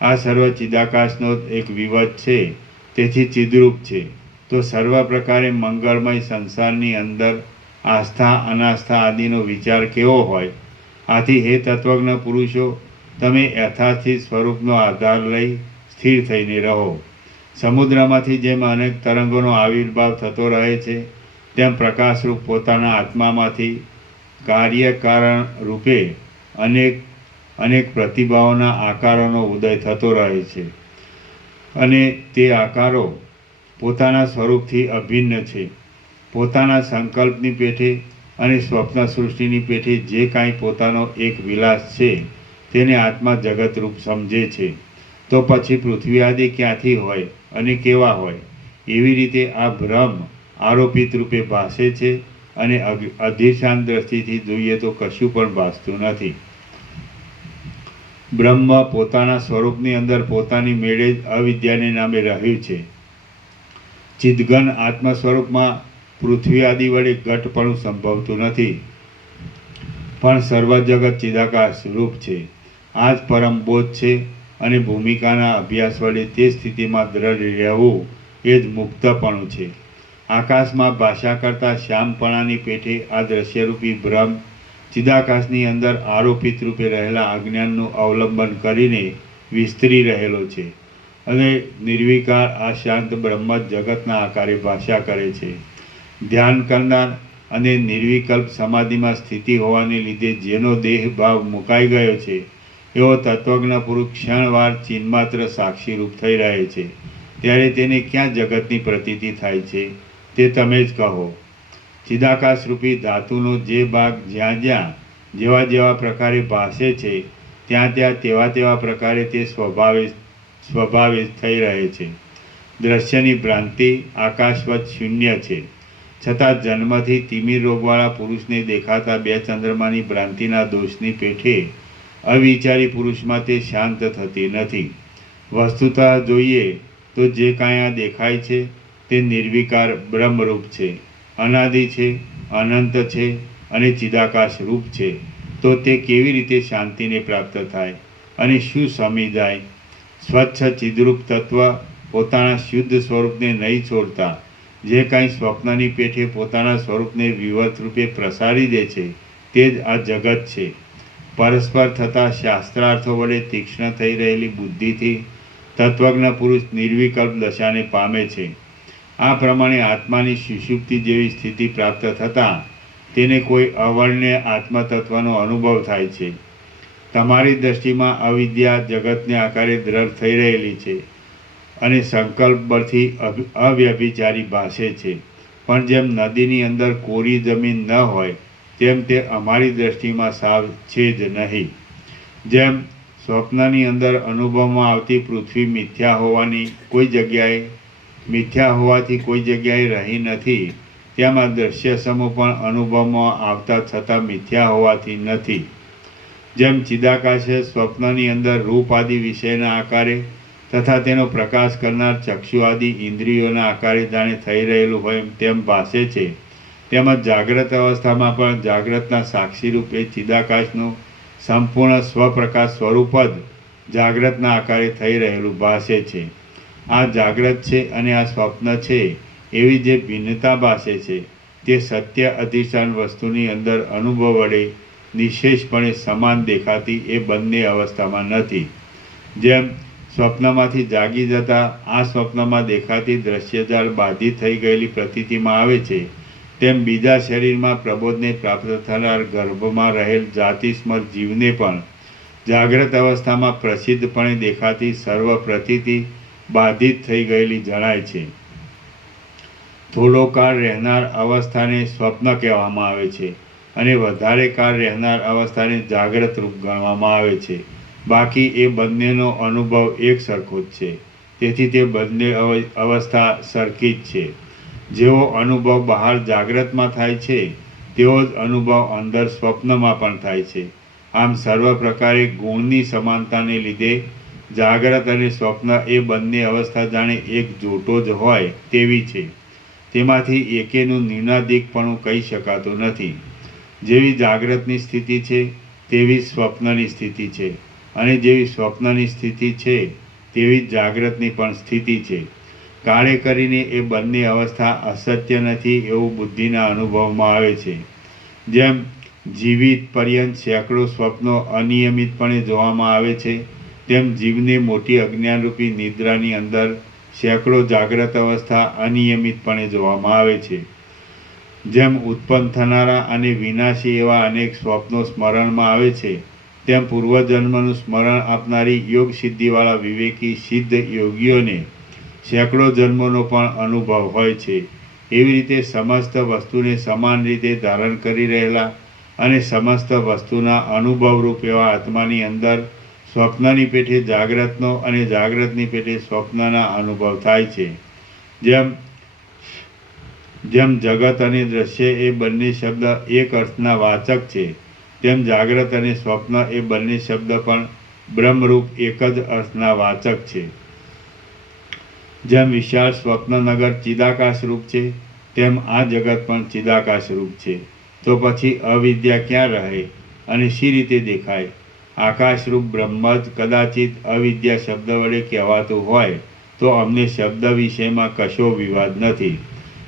આ સર્વ ચિદાકાશનો એક વિવધ છે, તેથી ચિદરૂપ છે. તો સર્વ પ્રકારે મંગળમય સંસારની અંદર આસ્થા અનાસ્થા આદિનો વિચાર કેવો હોય? આથી હે તત્વજ્ઞ પુરુષો, તમે યથાર્થિત સ્વરૂપનો આધાર લઈ સ્થિર થઈને રહો. સમુદ્રમાંથી જેમ અનેક તરંગોનો આવિર્ભાવ થતો રહે છે, તેમ પ્રકાશરૂપ પોતાના આત્મામાંથી કાર્યકારણ રૂપે અનેક પ્રતિભાઓના આકારોનો ઉદય થતો રહે છે અને તે આકારો પોતાના સ્વરૂપથી અભિન્ન છે. પોતાના સંકલ્પની પેઠે અને સ્વપ્ન સૃષ્ટિની પેઠે જે કાંઈ પોતાનો એક વિલાસ છે તેને આત્મા જગતરૂપ સમજે છે. તો પછી પૃથ્વી આદિ ક્યાંથી હોય અને કેવા હોય? એવી રીતે આ ભ્રમ આરોપિત રૂપે ભાસે છે અને અધિષ્ઠાન દ્રષ્ટિથી જોઈએ તો કશું પણ ભાસતું નથી. બ્રહ્મ પોતાના સ્વરૂપની અંદર પોતાની મેળે જ અવિદ્યાને નામે રહ્યું છે. ચિદઘન આત્મ સ્વરૂપમાં પૃથ્વી આદિ વડે ઘટપણું સંભવતું નથી, પણ સર્વ જગત ચિદાકાશ રૂપ છે. આ જ પરમ બોધ છે અને ભૂમિકાના અભ્યાસ વડે તે સ્થિતિમાં દ્રઢ રહેવું એ જ મુક્તપણું છે. આકાશમાં ભાષા કરતા શ્યામપણાની પેઠે આ દ્રશ્યરૂપી ભ્રમ ચિદાકાશની અંદર આરોપિત રૂપે રહેલા અજ્ઞાનનું અવલંબન કરીને વિસ્તરી રહેલો છે અને નિર્વિકાર આ શાંત બ્રહ્મ જગતના આકારે ભાષા કરે છે. ધ્યાન કરનાર અને નિર્વિકલ્પ સમાધિમાં સ્થિતિ હોવાને લીધે જેનો દેહ ભાવ મુકાઈ ગયો છે એવો તત્વજ્ઞ પુરુષ ક્ષણવાર ચિન્માત્ર સાક્ષીરૂપ થઈ રહે છે, ત્યારે તેને ક્યાં જગતની પ્રતીતિ થાય છે તે તમે જ કહો. ચિદાકાશરૂપી ધાતુનો જે ભાગ જ્યાં જેવા પ્રકારે ભાસે છે ત્યાં તેવા પ્રકારે તે સ્વભાવે થઈ રહે છે. દ્રશ્યની ભ્રાંતિ આકાશવત શૂન્ય છે, છતાં જન્મથી તિમિર રોગવાળા પુરુષને દેખાતા બે ચંદ્રમાની ભ્રાંતિના દોષની પેઠે અવિચારી પુરુષમાં તે શાંત થતી નથી. વસ્તુતઃ જોઈએ તો જે કાંઈ આ દેખાય છે તે નિર્વિકાર બ્રહ્મરૂપ છે, અનાદિ છે, અનંત છે અને ચિદાકાશ રૂપ છે. તો તે કેવી રીતે શાંતિને પ્રાપ્ત થાય અને શું સમી જાય? સ્વચ્છ ચિદરૂપ તત્વ પોતાના શુદ્ધ સ્વરૂપને નહીં છોડતા જે કાંઈ સ્વપ્નની પેઠે પોતાના સ્વરૂપને વિવત રૂપે પ્રસારી દે છે તે જ આ જગત છે. પરસ્પર થતા શાસ્ત્રાર્થો વડે તીક્ષ્ણ થઈ રહેલી બુદ્ધિથી તત્વજ્ઞ પુરુષ નિર્વિકલ્પ દશાને પામે છે. આ પ્રમાણે આત્માની સુષુપ્તિ જેવી સ્થિતિ પ્રાપ્ત થતાં તેને કોઈ અવર્ણ્ય આત્મતત્વનો અનુભવ થાય છે. તમારી દૃષ્ટિમાં અવિદ્યા જગતને આકારે દ્રઢ થઈ રહેલી છે અને સંકલ્પ બળથી અવ્યભિચારી ભાસે છે. પણ જેમ નદીની અંદર કોરી જમીન ન હોય તેમ તે અમારી દૃષ્ટિમાં સાવ છે જ નહીં. જેમ સ્વપ્નની અંદર અનુભવમાં આવતી પૃથ્વી મિથ્યા હોવાથી કોઈ જગ્યાએ રહી નથી, તેમાં દ્રશ્ય સમૂહ પણ અનુભવમાં આવતા છતાં મિથ્યા હોવાથી નથી. જેમ ચિદાકાશે સ્વપ્નની અંદર રૂપ આદિ વિષયના આકારે તથા તેનો પ્રકાશ કરનાર ચક્ષુ આદિ ઇન્દ્રિયોના આકારે જાણે થઈ રહેલું હોય તેમ ભાસે છે, તેમજ જાગ્રત અવસ્થામાં પણ જાગ્રતના સાક્ષી રૂપે ચિદાકાશનું સંપૂર્ણ સ્વપ્રકાશ સ્વરૂપ જ જાગ્રતના આકારે થઈ રહેલું ભાસે છે. આ જાગ્રત છે અને આ સ્વપ્ન છે એવી જે ભિન્નતા ભાસે છે તે સત્ય અધિષ્ઠાન વસ્તુની અંદર અનુભવ વડે નિશેષપણે સમાન દેખાતી એ બંને અવસ્થામાં નથી. જેમ સ્વપ્નમાંથી જાગી જતા આ સ્વપ્નમાં દેખાતી દ્રશ્યજાળ બાધિત થઈ ગયેલી પ્રતીતિમાં આવે છે, તેમ બીજા શરીરમાં પ્રબોધને પ્રાપ્ત થનાર ગર્ભમાં રહેલ જાતિસ્મર જીવને પણ જાગ્રત અવસ્થામાં પ્રસિદ્ધપણે દેખાતી સર્વ પ્રતીતિ બાધિત થઈ ગયેલી જણાય છે. થોડો કાળ રહેનાર અવસ્થાને સ્વપ્ન કહેવામાં આવે છે અને વધારે કાળ રહેનાર અવસ્થાને જાગ્રત રૂપ ગણવામાં આવે છે. બાકી એ બંનેનો અનુભવ એક સરખો જ છે. તેથી તે બંને અવસ્થા સરખી જ છે. જેવો અનુભવ બહાર જાગ્રતમાં થાય છે તેવો જ અનુભવ અંદર સ્વપ્નમાં પણ થાય છે. આમ સર્વ પ્રકારે ગુણની સમાનતાને લીધે જાગ્રત અને સ્વપ્ન એ બંને અવસ્થા જાણે એક જોટો જ હોય તેવી છે. તેમાંથી એકેનું ન્યૂનાધિકપણું કહી શકાતું નથી. જેવી જાગ્રતની સ્થિતિ છે તેવી સ્વપ્નની સ્થિતિ છે અને જેવી સ્વપ્નની સ્થિતિ છે તેવી જાગ્રતની પણ સ્થિતિ છે. કાળે કરીને એ બંને અવસ્થા અસત્ય નથી એવું બુદ્ધિના અનુભવમાં આવે છે. જેમ જીવિત પર્યંત સેંકડો સ્વપ્નો અનિયમિતપણે જોવામાં આવે છે, તેમ જીવને મોટી અજ્ઞાનરૂપી નિદ્રાની અંદર સેંકડો જાગ્રત અવસ્થા અનિયમિતપણે જોવામાં આવે છે. જેમ ઉત્પન્ન થનારા અને વિનાશી એવા અનેક સ્વપ્નો સ્મરણમાં આવે છે, તેમ પૂર્વજન્મનું સ્મરણ આપનારી યોગ સિદ્ધિવાળા વિવેકી સિદ્ધ યોગીઓને સેંકડો જન્મોનો પણ અનુભવ હોય છે. એવી રીતે સમસ્ત વસ્તુને સમાન રીતે ધારણ કરી રહેલા અને સમસ્ત વસ્તુના અનુભવરૂપ એવા આત્માની અંદર સ્વપ્નની પેઠે જાગ્રતનો અને જાગ્રતની પેઠે સ્વપ્નના અનુભવ થાય છે. જેમ જગત અને દ્રશ્ય એ બંને શબ્દ એક અર્થના વાચક છે, તેમ જાગ્રત અને સ્વપ્ન એ બંને શબ્દ પણ બ્રહ્મરૂપ એક જ અર્થના વાચક છે. જેમ વિશાળ સ્વપ્નનગર ચિદાકાશ રૂપ છે, તેમ આ જગત પણ ચિદાકાશ રૂપ છે. તો પછી અવિદ્યા ક્યાં રહે અને શી રીતે દેખાય? આકાશરૂપ બ્રહ્મ જ કદાચિત અવિદ્યા શબ્દ વડે કહેવાતું હોય તો અમને શબ્દ વિષયમાં કશો વિવાદ નથી.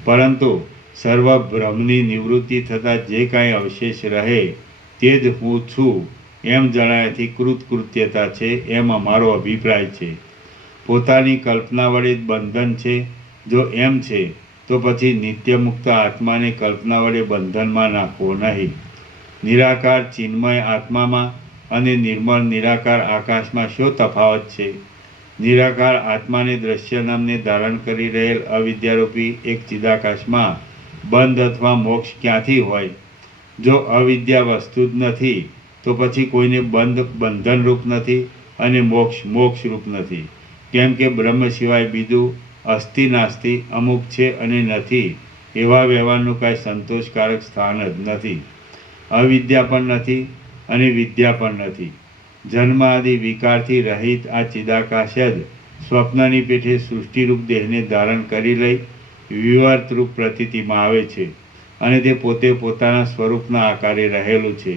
પરંતુ સર્વ ભ્રમની નિવૃત્તિ થતાં જે કાંઈ અવશેષ રહે તે જ હું છું એમ જણાયાથી કૃતકૃત્યતા છે એમ અમારો અભિપ્રાય છે. પોતાની કલ્પના વડે જ બંધન છે જો એમ છે તો પછી નિત્યમુક્ત આત્માને કલ્પના વડે બંધનમાં નાખવો નહીં. નિરાકાર ચિન્મય આત્મામાં અને નિર્મળ નિરાકાર આકાશમાં શો તફાવત છે? નિરાકાર આત્માને દ્રશ્ય નામને ધારણ કરી રહેલ અવિદ્યારૂપી એક ચિદાકાશમાં બંધ અથવા મોક્ષ ક્યાંથી હોય? જો અવિદ્યા વસ્તુ જ નથી તો પછી કોઈને બંધ બંધનરૂપ નથી અને મોક્ષ મોક્ષરૂપ નથી. કેમ કે બ્રહ્મ સિવાય બીજું અસ્થિ નાસ્તિ અમુક છે અને નથી એવા વ્યવહારનું કાંઈ સંતોષકારક સ્થાન જ નથી. અવિદ્યા પણ નથી અને વિદ્યા પણ નથી. જન્મ આદિ વિકારથી રહિત આ ચિદાકાશ જ સ્વપ્નની પેઠે સૃષ્ટિરૂપ દેહને ધારણ કરી લઈ વિવર્તરૂપ પ્રતીતિમાં આવે છે અને તે પોતે પોતાના સ્વરૂપના આકારે રહેલું છે.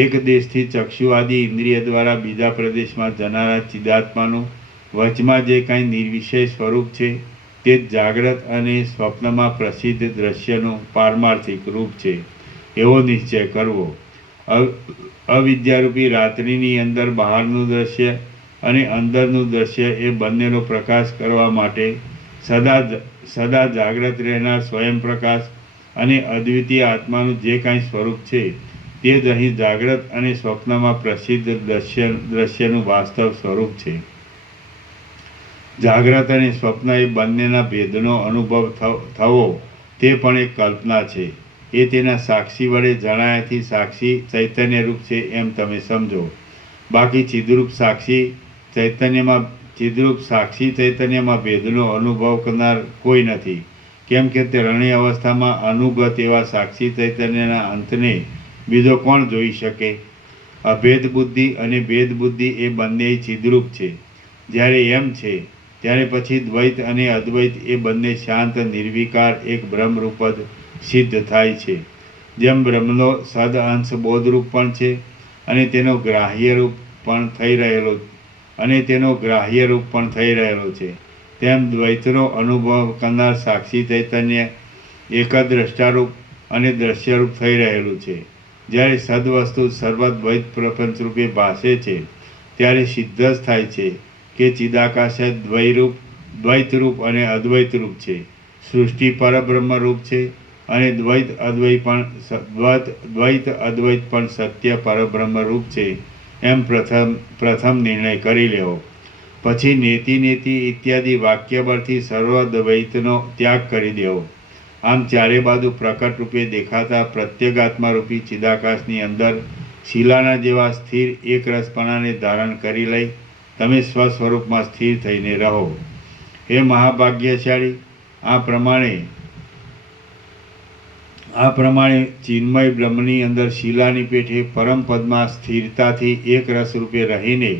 એક દેશથી ચક્ષુ આદિ ઇન્દ્રિય દ્વારા બીજા પ્રદેશમાં જનારા ચિદાત્માનું વચમાં જે કાંઈ નિર્વિષય સ્વરૂપ છે તે જ જાગ્રત અને સ્વપ્નમાં પ્રસિદ્ધ દ્રશ્યનું પારમાર્થિક રૂપ છે એવો નિશ્ચય કરવો. અવિદ્યારૂપી રાત્રિની અંદર બહારનું દ્રશ્ય અને અંદરનું દ્રશ્ય એ બંનેનો પ્રકાશ કરવા માટે સદા જાગ્રત રહેનાર સ્વયં પ્રકાશ અને અદ્વિતીય આત્માનું જે કાંઈ સ્વરૂપ છે તે જ અહીં જાગ્રત અને સ્વપ્નમાં પ્રસિદ્ધ દ્રશ્યનું વાસ્તવ સ્વરૂપ છે. જાગ્રત અને સ્વપ્ન એ બંનેના ભેદનો અનુભવ થવો તે પણ એક કલ્પના છે. એ તેના સાક્ષી વડે જણાયાથી સાક્ષી ચૈતન્યરૂપ છે એમ તમે સમજો. બાકી ચિદરૂપ સાક્ષી ચૈતન્યમાં ભેદનો અનુભવ કરનાર કોઈ નથી. કેમ કે તે રણ્ય અવસ્થામાં અનુગત એવા સાક્ષી ચૈતન્યના અંતને બીજો કોણ જોઈ શકે? અભેદ બુદ્ધિ અને ભેદ બુદ્ધિ એ બંને ચિદરૂપ છે. જ્યારે એમ છે ત્યારે પછી દ્વૈત અને અદ્વૈત એ બંને શાંત નિર્વિકાર એક બ્રહ્મરૂપ જ સિદ્ધ થાય છે. જેમ બ્રહ્મનો સદ અંશ બોધરૂપ પણ છે અને તેનો ગ્રાહ્યરૂપ પણ થઈ રહેલો છે, તેમ દ્વૈતનો અનુભવ કરનાર સાક્ષી ચૈતન્ય એક જ દ્રષ્ટારૂપ અને દ્રશ્યરૂપ થઈ રહેલું છે. જ્યારે સદવસ્તુ સર્વદ્વૈત પ્રપંચરૂપે ભાસે છે ત્યારે સિદ્ધ જ થાય છે કે ચિદાકાશ દ્વૈતરૂપ અને અદ્વૈતરૂપ છે. સૃષ્ટિ પરબ્રહ્મરૂપ છે અને દ્વૈત અદ્વૈત પણ સત્ય પરબ્રહ્મરૂપ છે એમ પ્રથમ નિર્ણય કરી લેવો. પછી નેતિ ઇત્યાદિ વાક્યબળથી સર્વદ્વૈતનો ત્યાગ કરી દેવો. આમ ચારે બાજુ પ્રકટ રૂપે દેખાતા પ્રત્યેગાત્મારૂપી ચિદાકાશની અંદર શિલાના જેવા સ્થિર એક રસપણાને ધારણ કરી લઈ તમે સ્વસ્વરૂપમાં સ્થિર થઈને રહો. હે મહાભાગ્યશાળી, આ પ્રમાણે ચિન્મય બ્રહ્મની અંદર શિલાની પેઠે પરમપદમાં સ્થિરતાથી એક રસ રૂપે રહીને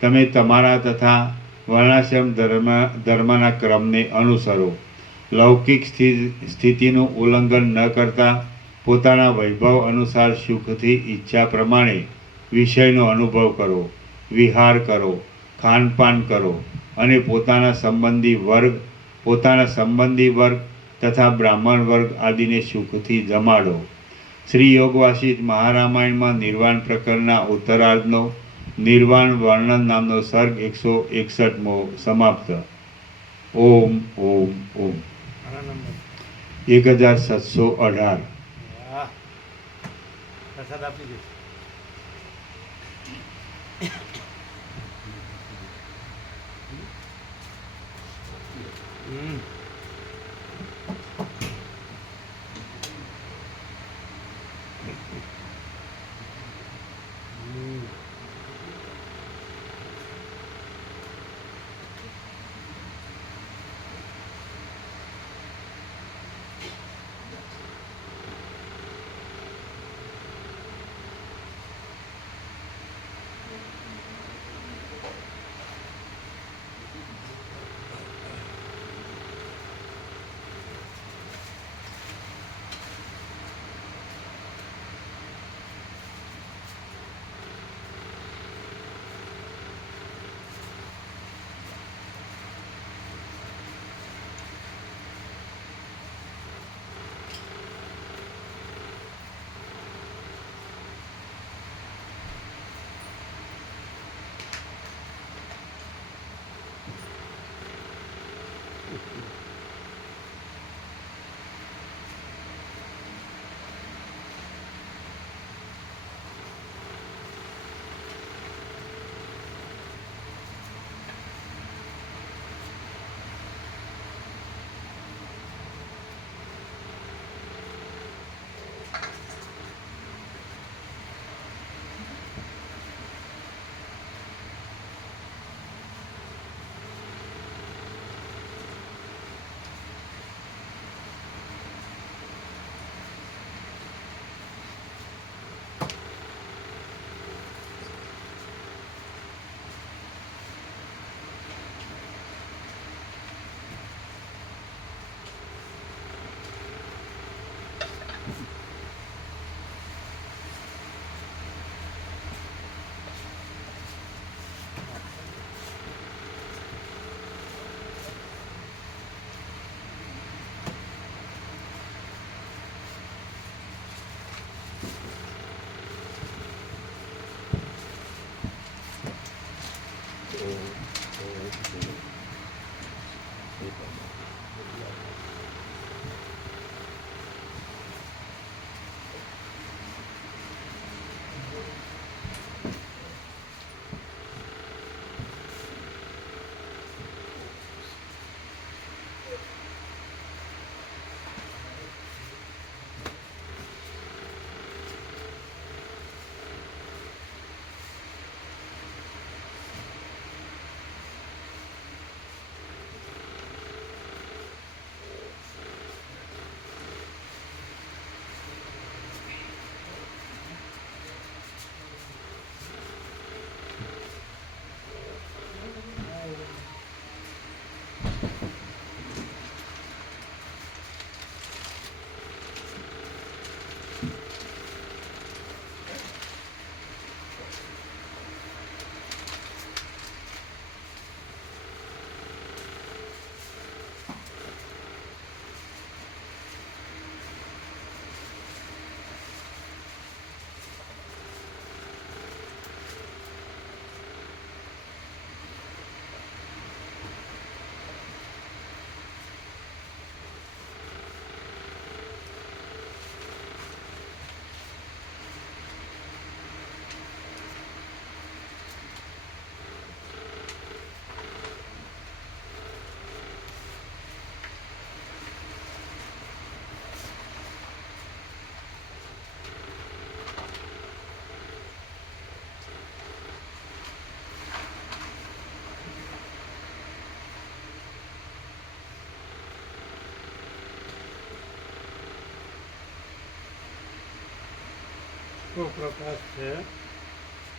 તમે તમારા તથા વર્ણાશ્રમ ધર્મના ક્રમને અનુસરો. લૌકિક સ્થિતિનું ઉલ્લંઘન ન કરતા પોતાના વૈભવ અનુસાર સુખથી ઈચ્છા પ્રમાણે વિષયનો અનુભવ કરો, વિહાર કરો, ખાનપાન કરો અને પોતાના સંબંધી વર્ગ તથા બ્રાહ્મણ વર્ગ આદિને સુખથી જમાડો. શ્રી યોગ વાસિષ્ઠ મહારામાયણમાં નિર્વાણ પ્રકરણના ઉત્તરાર્ધનો નિર્વાણ વર્ણન નામનો સર્ગ 161મો સમાપ્ત. ઓમ ઓમ ઓમ. 1718. પ્રસાદ આપી દે. હલકો પ્રકાશ છે.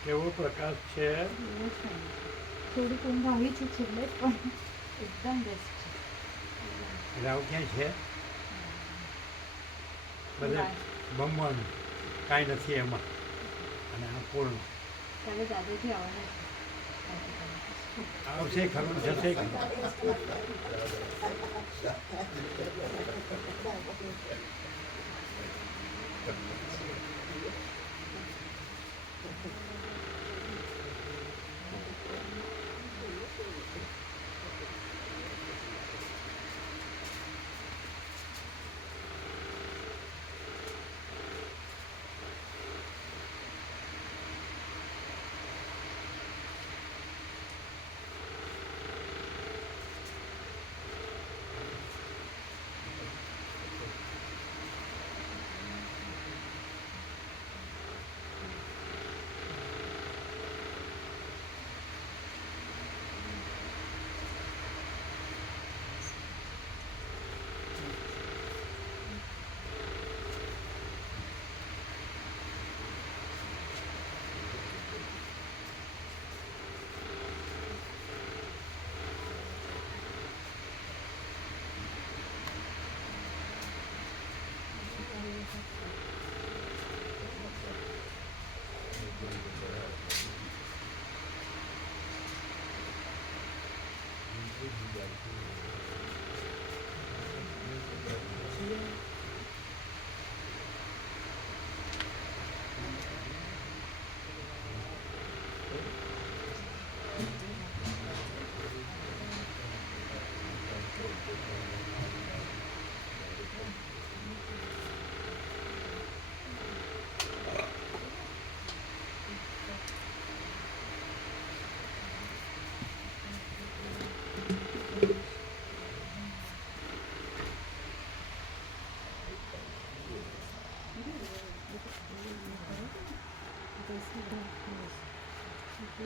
કેવો પ્રકાશ છે? એવું છે ને. થોડીક ઊંઘ આવી છે છેલ્લે પણ એકદમ બેસ્ટ છે. એટલે આવું ક્યાંય છે બધે બમવાનું કાંઈ નથી એમાં, અને આ પૂર્ણ કાલે દાદાજી આવવાના છે. આવશે ખરું, જશે ખરું.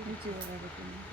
નીચે વગાડે તમે.